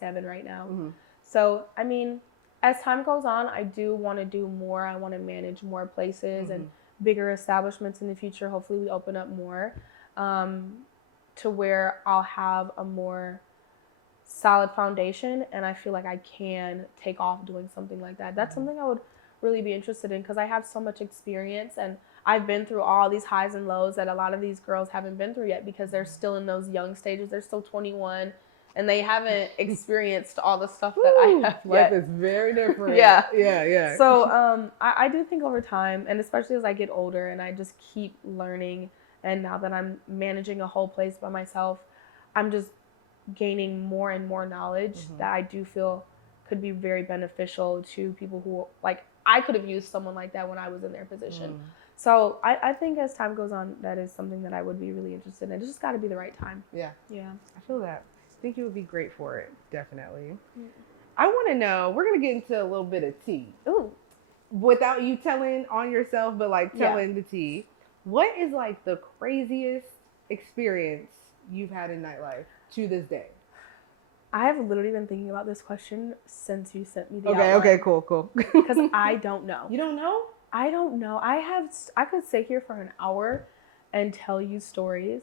7 right now. Mm-hmm. So, I mean, as time goes on, I do want to do more. I want to manage more places and bigger establishments in the future. Hopefully, we open up more to where I'll have a more solid foundation, and I feel like I can take off doing something like that. That's something I would really be interested in because I have so much experience and I've been through all these highs and lows that a lot of these girls haven't been through yet because they're still in those young stages. They're still 21 and they haven't experienced all the stuff that I have Life yet. is very different. Yeah. Yeah. So I do think over time, and especially as I get older and I just keep learning, and now that I'm managing a whole place by myself, I'm just gaining more and more knowledge that I do feel could be very beneficial to people who, like, I could have used someone like that when I was in their position. So I think as time goes on, that is something that I would be really interested in. It's just got to be the right time. Yeah. Yeah. I feel that. I think you would be great for it. Definitely. I want to know, we're going to get into a little bit of tea. Ooh. Without you telling on yourself, but like telling the tea. What is like the craziest experience you've had in nightlife to this day? I have literally been thinking about this question since you sent me the Okay, outline. cool. Because I don't know. You don't know? I don't know. I could sit here for an hour and tell you stories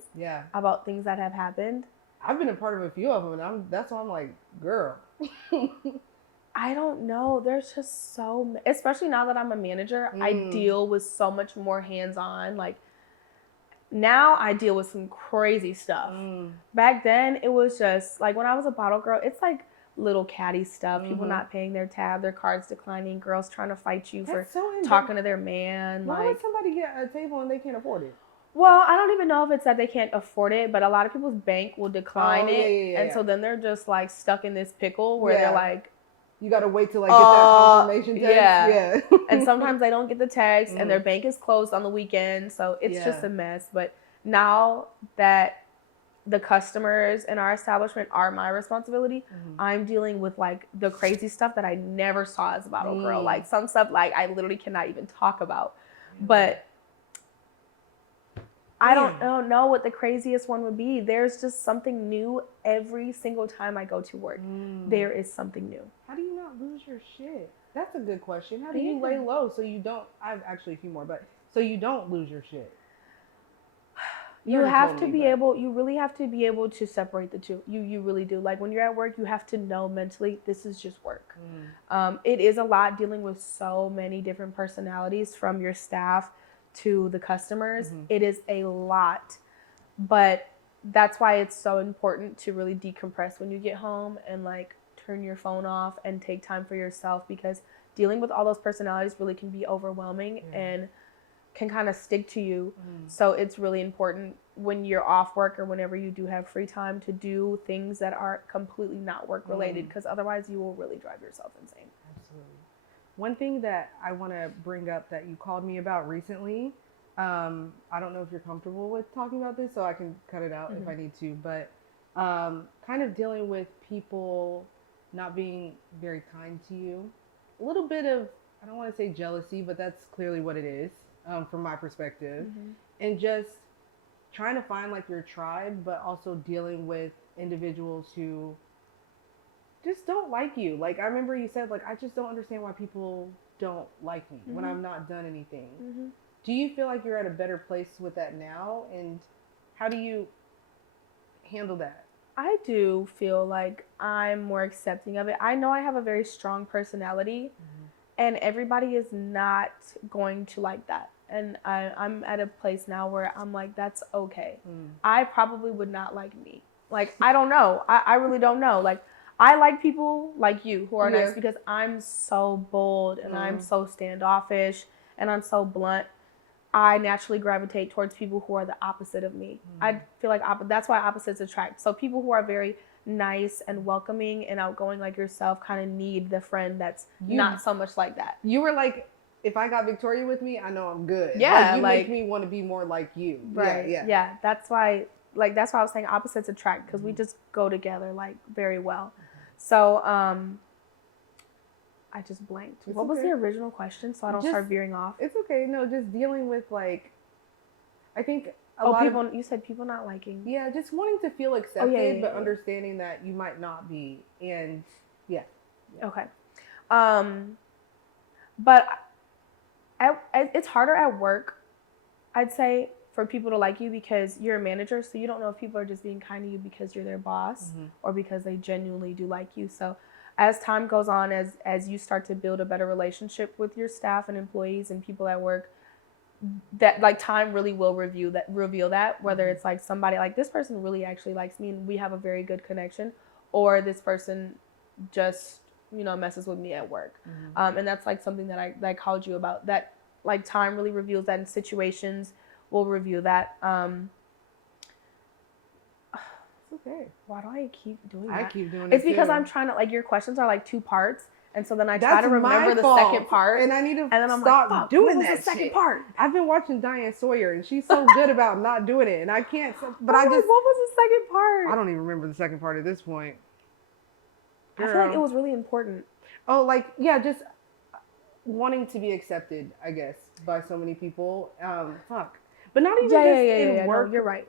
about things that have happened. I've been a part of a few of them, and that's why I'm like, girl. I don't know. There's just especially now that I'm a manager, I deal with so much more hands-on. Like, now I deal with some crazy stuff. Back then, it was just, like, when I was a bottle girl, it's like little catty stuff. People not paying their tab, their cards declining, girls trying to fight you for talking to their man. Why would somebody get a table and they can't afford it? Well, I don't even know if it's that they can't afford it, but a lot of people's bank will decline it. And so then they're just, like, stuck in this pickle where they're like, you got to wait till, like, get that confirmation text. Yeah. And sometimes they don't get the text and their bank is closed on the weekend. So it's just a mess. But now that the customers in our establishment are my responsibility, I'm dealing with, like, the crazy stuff that I never saw as a bottle girl. Like, some stuff, like, I literally cannot even talk about. But I don't know what the craziest one would be. There's just something new every single time I go to work. There is something new. How do you not lose your shit? That's a good question. How do you lay low so you don't? I have actually a few more, but so you don't lose your shit. You have to be able. You really have to be able to separate the two. You really do. Like, when you're at work, you have to know mentally this is just work. It is a lot dealing with so many different personalities, from your staff to the customers. It is a lot, but that's why it's so important to really decompress when you get home and, like, turn your phone off and take time for yourself, because dealing with all those personalities really can be overwhelming and can kind of stick to you. So it's really important when you're off work or whenever you do have free time to do things that are completely not work related, because otherwise you will really drive yourself insane. Absolutely. One thing that I want to bring up that you called me about recently, I don't know if you're comfortable with talking about this, so I can cut it out if I need to, but kind of dealing with people not being very kind to you. A little bit of, I don't want to say jealousy, but that's clearly what it is from my perspective. And just trying to find, like, your tribe, but also dealing with individuals who just don't like you. Like, I remember you said, like, I just don't understand why people don't like me when I've not done anything. Do you feel like you're at a better place with that now? And how do you handle that? I do feel like I'm more accepting of it. I know I have a very strong personality, and everybody is not going to like that. And I'm at a place now where I'm like, that's okay. I probably would not like me. Like, I don't know. I really don't know. Like, I like people like you who are nice, because I'm so bold and I'm so standoffish and I'm so blunt. I naturally gravitate towards people who are the opposite of me. I feel like that's why opposites attract. So people who are very nice and welcoming and outgoing like yourself kind of need the friend that's not so much like that. You were like, if I got Victoria with me, I know I'm good. Yeah, you make me want to be more like you. Right. Yeah. That's why I was saying opposites attract, because we just go together, like, very well. So I just blanked. What was the original question, so I don't start veering off? It's okay. No, just dealing with, like, I think a lot people, of you said people not liking. just wanting to feel accepted, but yeah. understanding that you might not be, and Okay. But it's harder at work, I'd say, for people to like you because you're a manager, so you don't know if people are just being kind to you because you're their boss or because they genuinely do like you. So as time goes on, as you start to build a better relationship with your staff and employees and people at work, that like time really will reveal that whether it's like somebody like this person really actually likes me and we have a very good connection, or this person just messes with me at work. And that's like something that I called you about, that like time really reveals that, and situations will reveal that. it's okay. Why do I keep doing that? I keep doing it. It's because too. I'm trying to, like, your questions are like 2 parts, and so then I try That's to remember my the fault. second part, and I need to and then I'm stop like, fuck, doing what was that the second shit. part? I've been watching Diane Sawyer, and she's so good about not doing it, and I can't. But What was the second part? I don't even remember the second part at this point. I feel like it was really important. Oh, just wanting to be accepted, I guess, by so many people. Fuck. But not even in work. No, you're right.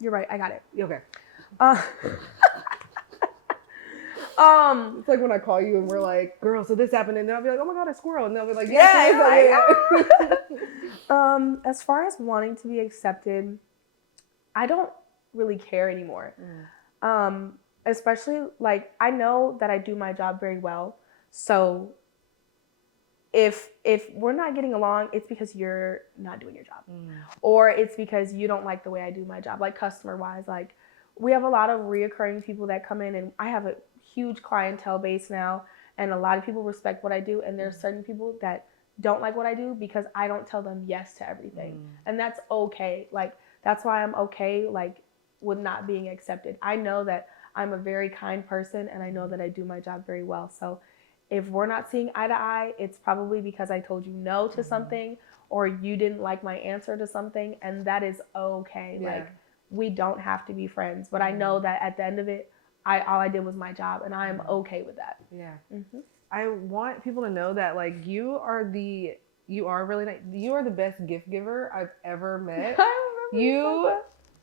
You're right. I got it. Okay. It's like when I call you and we're like, girl, so this happened, and then I'll be like, oh my god, a squirrel, and they'll be like, yeah. As far as wanting to be accepted, I don't really care anymore. Especially like I know that I do my job very well, so if we're not getting along, it's because you're not doing your job, or it's because you don't like the way I do my job. Like customer wise, like we have a lot of reoccurring people that come in, and I have a huge clientele base now, and a lot of people respect what I do, and there's certain people that don't like what I do because I don't tell them yes to everything, and that's okay. Like that's why I'm okay like with not being accepted. I know that I'm a very kind person, and I know that I do my job very well. So if we're not seeing eye to eye, it's probably because I told you no to something, or you didn't like my answer to something, and that is okay. Yeah. Like we don't have to be friends, but I know that at the end of it, all I did was my job, and I am okay with that. Yeah. I want people to know that like you are really nice. You are the best gift giver I've ever met. I remember You,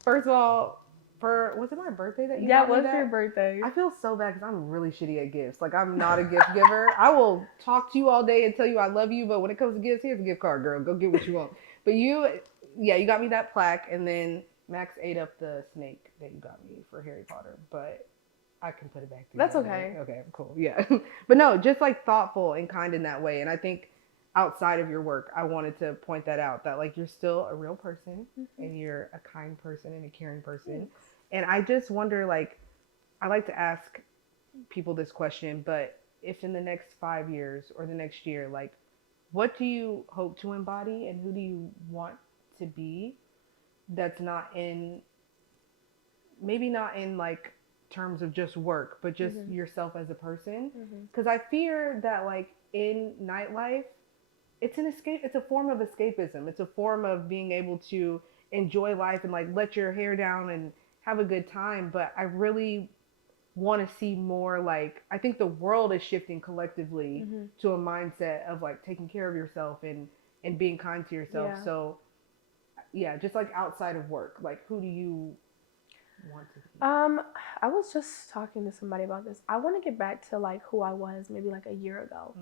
first of all, was it my birthday that you Yeah, got me it was that? your birthday. I feel so bad because I'm really shitty at gifts. Like, I'm not a gift giver. I will talk to you all day and tell you I love you, but when it comes to gifts, here's a gift card, girl. Go get what you want. But you got me that plaque, and then Max ate up the snake that you got me for Harry Potter, but I can put it back together. That's okay. Okay, cool. Yeah. But no, just like thoughtful and kind in that way. And I think outside of your work, I wanted to point that out, that like you're still a real person, and you're a kind person and a caring person. And I just wonder, like, I like to ask people this question, but if in the next 5 years or the next year, like, what do you hope to embody, and who do you want to be that's not in, maybe not in like terms of just work, but just yourself as a person? Because I fear that like in nightlife, it's an escape. It's a form of escapism. It's a form of being able to enjoy life and like let your hair down and have a good time. But I really want to see more, like, I think the world is shifting collectively to a mindset of like taking care of yourself and being kind to yourself. Yeah. So yeah, just like outside of work, like who do you want to be? I was just talking to somebody about this. I want to get back to like who I was maybe like a year ago,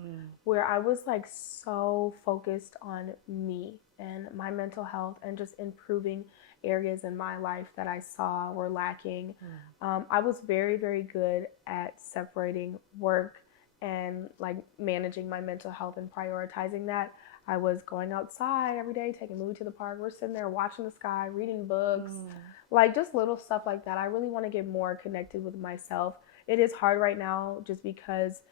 where I was like so focused on me and my mental health and just improving areas in my life that I saw were lacking. I was very, very good at separating work and like managing my mental health and prioritizing that. I was going outside every day, taking Louie to the park. We're sitting there watching the sky, reading books, like just little stuff like that. I really want to get more connected with myself. It is hard right now just because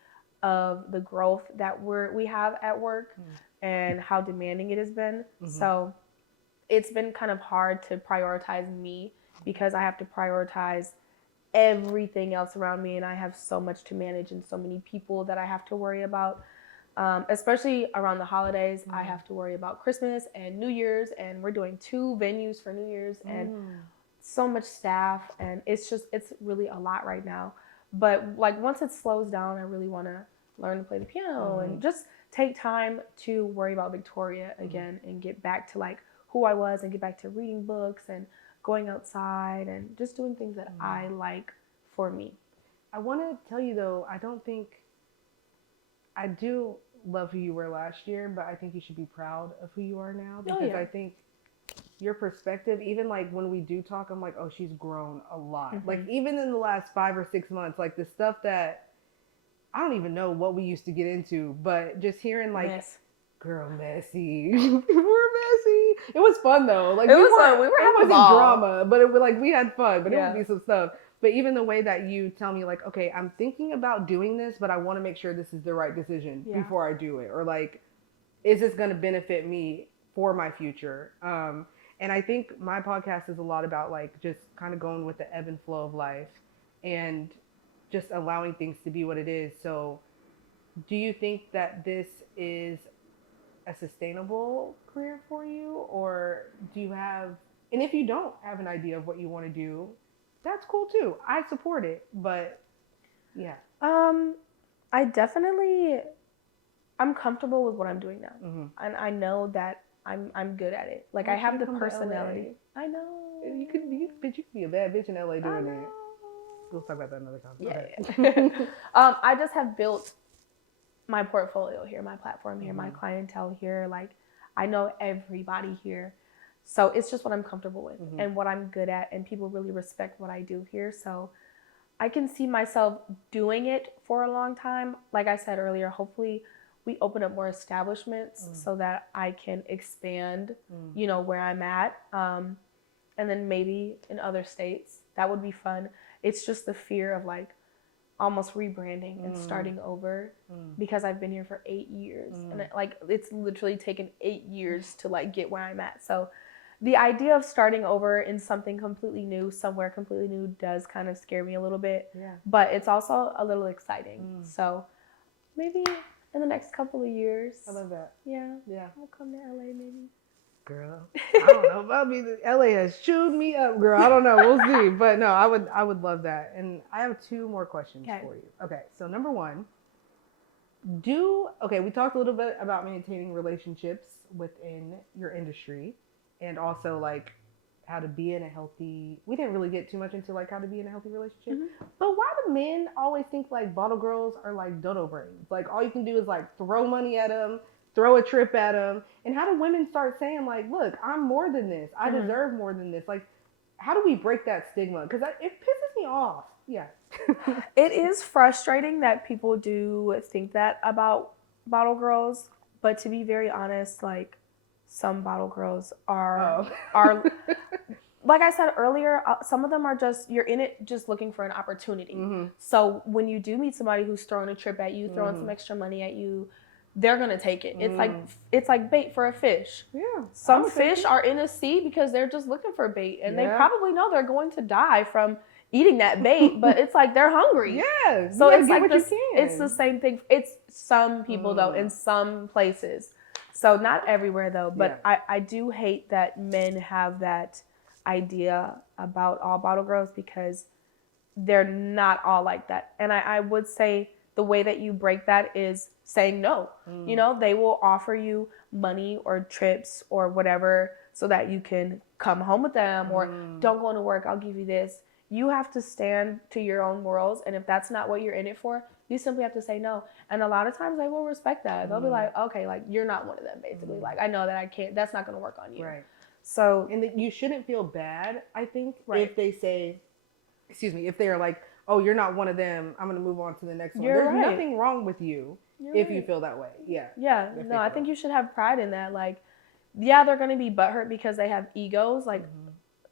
of the growth that we have at work and how demanding it has been. So it's been kind of hard to prioritize me because I have to prioritize everything else around me, and I have so much to manage and so many people that I have to worry about. Especially around the holidays, I have to worry about Christmas and New Year's, and we're doing 2 venues for New Year's and so much staff, and it's really a lot right now. But like once it slows down, I really want to learn to play the piano and just take time to worry about Victoria again and get back to like who I was and get back to reading books and going outside and just doing things that I like for me. I want to tell you though, I do love who you were last year, but I think you should be proud of who you are now, because I think your perspective, even like when we do talk, I'm like, oh, she's grown a lot. Like even in the last 5 or 6 months, like the stuff that I don't even know what we used to get into, but just hearing like, girl, messy. We're messy. It was fun though. Like it was fun. We were having drama, but it was like we had fun, but it would be some stuff. But even the way that you tell me like, okay, I'm thinking about doing this, but I want to make sure this is the right decision before I do it. Or like, is this going to benefit me for my future? And I think my podcast is a lot about like just kind of going with the ebb and flow of life and just allowing things to be what it is. So do you think that this is a sustainable career for you? Or do you have, and if you don't have an idea of what you want to do, that's cool too. I support it, but yeah. I'm comfortable with what I'm doing now. And I know that I'm good at it. Like I have the personality. I know. You could be a bad bitch in LA doing it. We'll talk about that another time. Yeah. I just have built my portfolio here, my platform here, my clientele here. Like I know everybody here. So it's just what I'm comfortable with and what I'm good at, and people really respect what I do here. So I can see myself doing it for a long time. Like I said earlier, hopefully we open up more establishments so that I can expand, you know, where I'm at. And then maybe in other states. That would be fun. It's just the fear of like almost rebranding and starting over because I've been here for 8 years. And it's literally taken 8 years to like get where I'm at. So the idea of starting over in something completely new, somewhere completely new, does kind of scare me a little bit. Yeah. But it's also a little exciting. So maybe in the next couple of years. I love that. Yeah. I'll come to LA maybe. Girl, I don't know about me. LA has chewed me up, girl. I don't know. We'll see. But no, I would love that. And I have 2 more questions for you. Okay. So number 1, we talked a little bit about maintaining relationships within your industry, and also like how to be in a healthy, we didn't really get too much into like how to be in a healthy relationship, but why do men always think like bottle girls are like dodo brains? Like all you can do is like throw money at them, throw a trip at them. And how do women start saying like, look, I'm more than this. I deserve more than this. Like, how do we break that stigma? Because it pisses me off. Yeah. It is frustrating that people do think that about bottle girls, but to be very honest, like some bottle girls are like I said earlier, some of them are just, you're in it just looking for an opportunity. So when you do meet somebody who's throwing a trip at you, throwing some extra money at you, they're gonna take it. It's like bait for a fish. Yeah. Some fish are in a sea because they're just looking for bait, and they probably know they're going to die from eating that bait, but it's like they're hungry. Yeah. So it's like it's the same thing. It's some people though, in some places. So not everywhere though, but I do hate that men have that idea about all bottle girls, because they're not all like that. And I would say the way that you break that is saying no. You know, they will offer you money or trips or whatever so that you can come home with them, or don't go into work, I'll give you this. You have to stand to your own morals, and if that's not what you're in it for, you simply have to say no. And a lot of times they will respect that. They'll be like, okay, like you're not one of them, basically. Like I know that I can't, that's not gonna work on you. Right. So, and you shouldn't feel bad, I think, if they say, if they're like, oh, you're not one of them, I'm going to move on to the next one. There's nothing wrong with you if you feel that way. Yeah. Yeah. No, I think you should have pride in that. Like, yeah, they're going to be butthurt because they have egos. Like,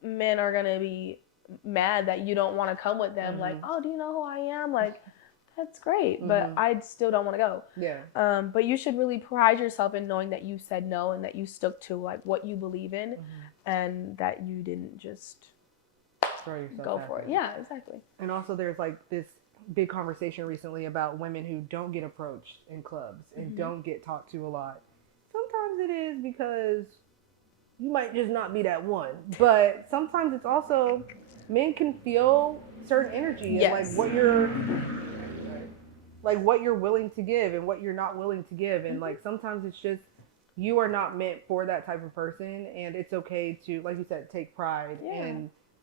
men are going to be mad that you don't want to come with them. Like, oh, do you know who I am? Like, that's great, but I still don't want to go. Yeah. But you should really pride yourself in knowing that you said no and that you stuck to like what you believe in, and that you didn't just go for it. Yeah, exactly. And also there's like this big conversation recently about women who don't get approached in clubs and don't get talked to a lot. Sometimes it is because you might just not be that one, but sometimes it's also men can feel certain energy and like what you're willing to give and what you're not willing to give, and like sometimes it's just you are not meant for that type of person, and it's okay to, like you said, take pride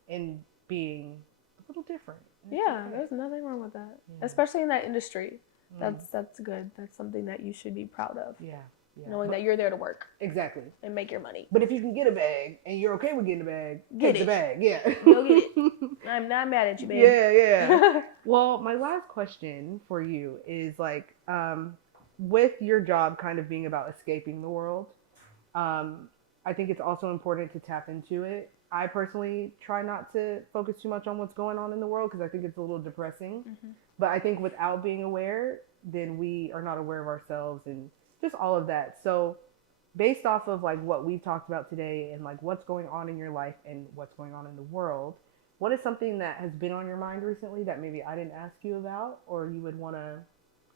in being a little different. Yeah, there's nothing wrong with that, especially in that industry. That's good. That's something that you should be proud of. Yeah. Knowing that you're there to work. Exactly. And make your money. But if you can get a bag and you're okay with getting a bag, Get take the it. bag. Yeah. Go get it. I'm not mad at you, babe. Yeah. Well, my last question for you is like, with your job kind of being about escaping the world, I think it's also important to tap into it. I personally try not to focus too much on what's going on in the world because I think it's a little depressing. But I think without being aware, then we are not aware of ourselves and just all of that. So based off of like what we've talked about today and like what's going on in your life and what's going on in the world, what is something that has been on your mind recently that maybe I didn't ask you about or you would want to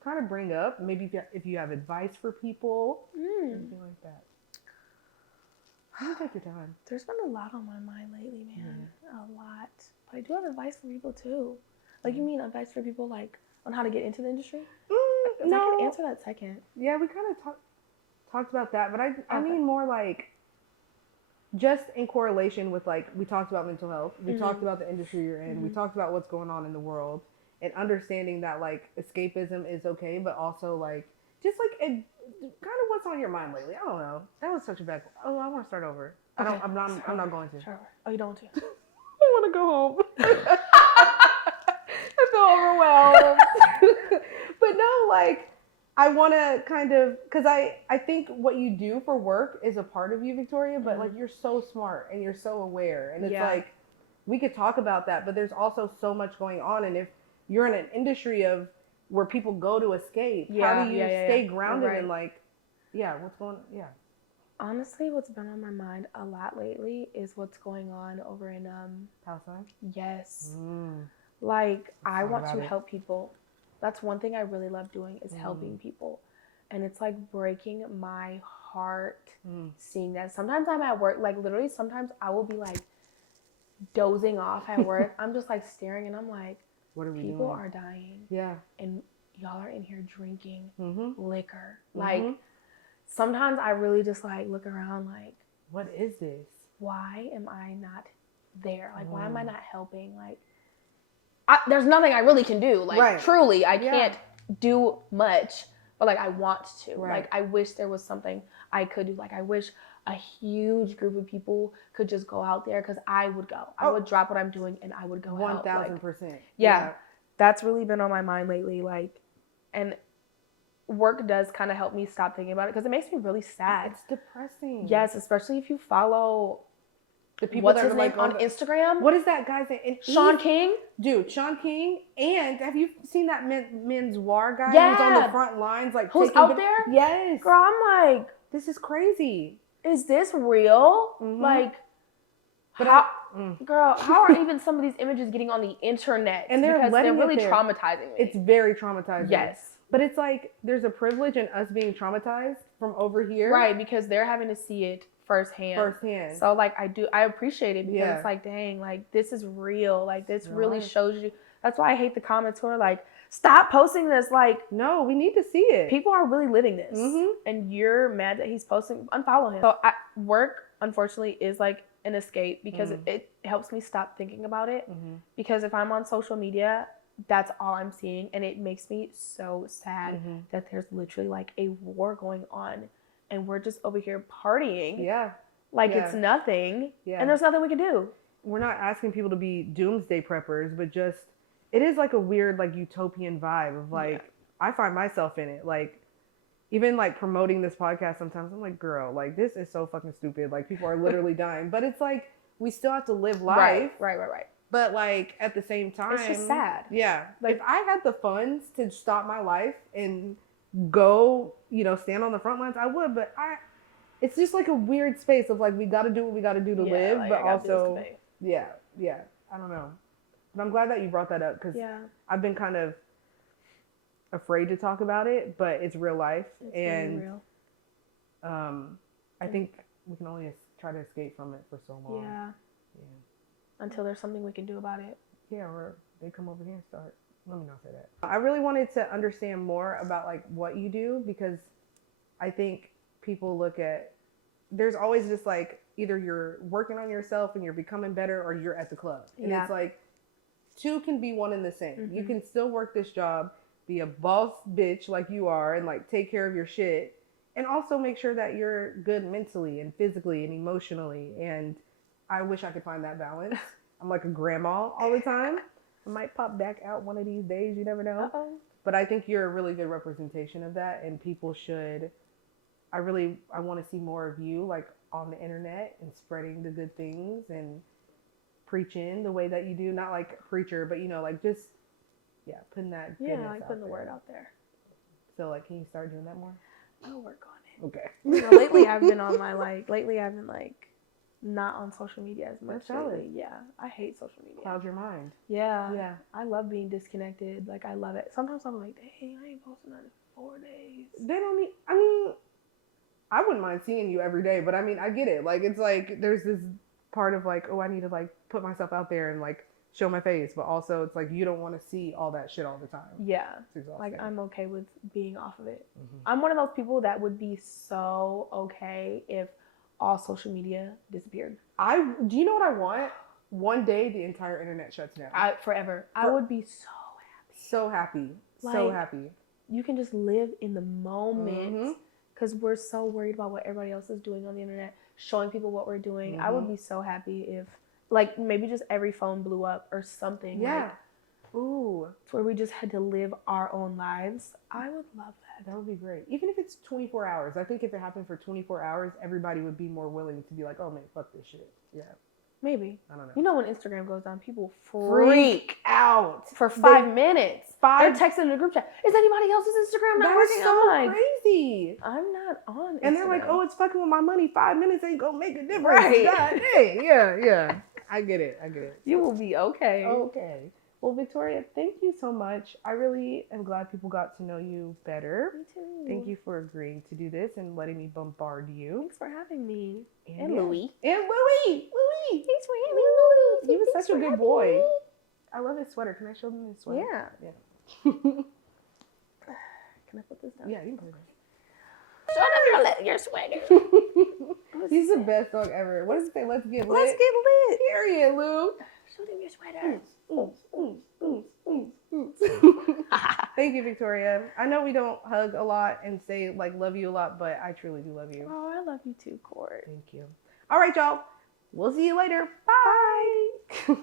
kind of bring up? Maybe if you have advice for people, anything like that. You take your time. There's been a lot on my mind lately, man. A lot. But I do have advice for people too. Like, you mean advice for people like on how to get into the industry? No. I can answer that second. Yeah, we kind of talked about that, but I mean more like just in correlation with like we talked about mental health, we talked about the industry you're in, we talked about what's going on in the world, and understanding that like escapism is okay, but also like just like kind of what's on your mind lately. I don't know. That was such a bad. Oh, I want to start over. Okay. I'm not going to. Sure. Oh, you don't want to? I want to go home. I feel overwhelmed. But no, like, I want to kind of, because I think what you do for work is a part of you, Victoria, but like, you're so smart and you're so aware. And it's like, we could talk about that, but there's also so much going on. And if you're in an industry of where people go to escape, how do you stay grounded and like, what's going on? Yeah. Honestly, what's been on my mind a lot lately is what's going on over in Palestine? Yes. Like, I want to help people. That's one thing I really love doing is helping people. And it's like breaking my heart seeing that. Sometimes I'm at work, like literally sometimes I will be like dozing off at work. I'm just like staring and I'm like, what are we people doing? are dying. Yeah. And y'all are in here drinking liquor. Like, sometimes I really just like look around like, what is this? Why am I not there? Like, why am I not helping? Like, there's nothing I really can do. Like, truly, I can't do much, but like, I want to. Like, I wish there was something I could do. Like, I wish a huge group of people could just go out there because I would go. I would drop what I'm doing and I would go help. 1,000%. Yeah, that's really been on my mind lately. Like, and work does kind of help me stop thinking about it because it makes me really sad. It's depressing. Yes, especially if you follow the people what's that his are name like on Instagram. What is that guy's name? Sean King. Dude, Sean King. And have you seen that men's war guy Yeah. who's on the front lines? Like, who's out there? Yes. Girl, I'm like, this is crazy. Is this real? Like, but girl, how are even some of these images getting on the internet? And they're really traumatizing me. It's very traumatizing. Yes. But it's like, there's a privilege in us being traumatized from over here. Right, because they're having to see it firsthand. So like, I appreciate it because it's like, dang, like this is real. Like this really shows you. That's why I hate the comments who are like, stop posting this. Like, no, we need to see it. People are really living this. And you're mad that he's posting, unfollow him. So work, unfortunately, is like an escape because it helps me stop thinking about it. Because if I'm on social media, that's all I'm seeing. And it makes me so sad that there's literally like a war going on and we're just over here partying. Like it's nothing. And there's nothing we can do. We're not asking people to be doomsday preppers, but just, it is like a weird, like utopian vibe of like, I find myself in it. Like, even like promoting this podcast sometimes, I'm like, girl, like this is so fucking stupid. Like people are literally dying, but it's like, we still have to live life. Right. But like at the same time, it's just sad. Yeah. Like if I had the funds to stop my life and go, stand on the front lines, I would, but it's just like a weird space of like, we got to do what we got to do to live, like, but also, I don't know. But I'm glad that you brought that up because I've been kind of afraid to talk about it, but it's real life. It's very real. I think we can only try to escape from it for so long. Yeah. Until there's something we can do about it. Yeah, or they come over here and start. Let me not say that. I really wanted to understand more about like what you do because I think people look at, there's always just like either you're working on yourself and you're becoming better, or you're at the club. And Yeah. it's like two can be one and the same. Mm-hmm. You can still work this job, be a boss bitch like you are, and like take care of your shit, and also make sure that you're good mentally and physically and emotionally. And I wish I could find that balance. I'm like a grandma all the time. I might pop back out one of these days, you never know. Uh-oh. But I think you're a really good representation of that, and people should, I want to see more of you like on the internet and spreading the good things and preaching the way that you do. Not like a preacher, but you know, like just, yeah, putting that goodness Yeah, like out putting the there. word out there. So like, can you start doing that more? I'll work on it. Okay. You know, lately I've been not on social media as much. That's valid. Lately. Yeah, I hate social media. Cloud your mind. Yeah. Yeah. I love being disconnected. Like, I love it. Sometimes I'm like, dang, I ain't posting on 4 days. They don't need, I mean, I wouldn't mind seeing you every day, but I mean, I get it. Like, it's like, there's this part of like, oh, I need to like put myself out there and like show my face, but also it's like, you don't want to see all that shit all the time. Yeah. It's exhausting. Like, I'm okay with being off of it. Mhm. I'm one of those people that would be so okay if all social media disappeared. Do you know what I want? One day the entire internet shuts down. Forever. I would be so happy. So happy. So Like, happy. You can just live in the moment. Mhm. Because we're so worried about what everybody else is doing on the internet, showing people what we're doing. I would be so happy if, like, maybe just every phone blew up or something. Yeah. Like, Ooh. where we just had to live our own lives. I would love that. That would be great. Even if it's 24 hours. I think if it happened for 24 hours, everybody would be more willing to be like, oh, man, fuck this shit. Yeah. Maybe. I don't know. You know, when Instagram goes down, people Freak out. for 5 minutes. Five- They're texting in the group chat. Is anybody else's Instagram not That working? is so I'm like, crazy. I'm not on Instagram. And they're like, oh, it's fucking with my money. 5 minutes ain't gonna make a difference. Right. God, hey, yeah. I get it. You will be okay. Okay. Well, Victoria, thank you so much. I really am glad people got to know you better. Me too. Thank you for agreeing to do this and letting me bombard you. Thanks for having me. Yeah. And Louie. And Louie. Thanks for having me, Louie. He was Thanks such a for good having boy. me. I love his sweater. Can I show them his sweater? Yeah. Yeah. Can I put this down? Yeah, you can put it Show them your sweater. on. He's the best dog ever. What does it say? Let's get lit. Let's get lit. Period, Lou. Show them your sweater. Thank you, Victoria. I know we don't hug a lot and say like love you a lot, but I truly do love you. Oh, I love you too, Court. Thank you. All right, y'all. We'll see you later. Bye.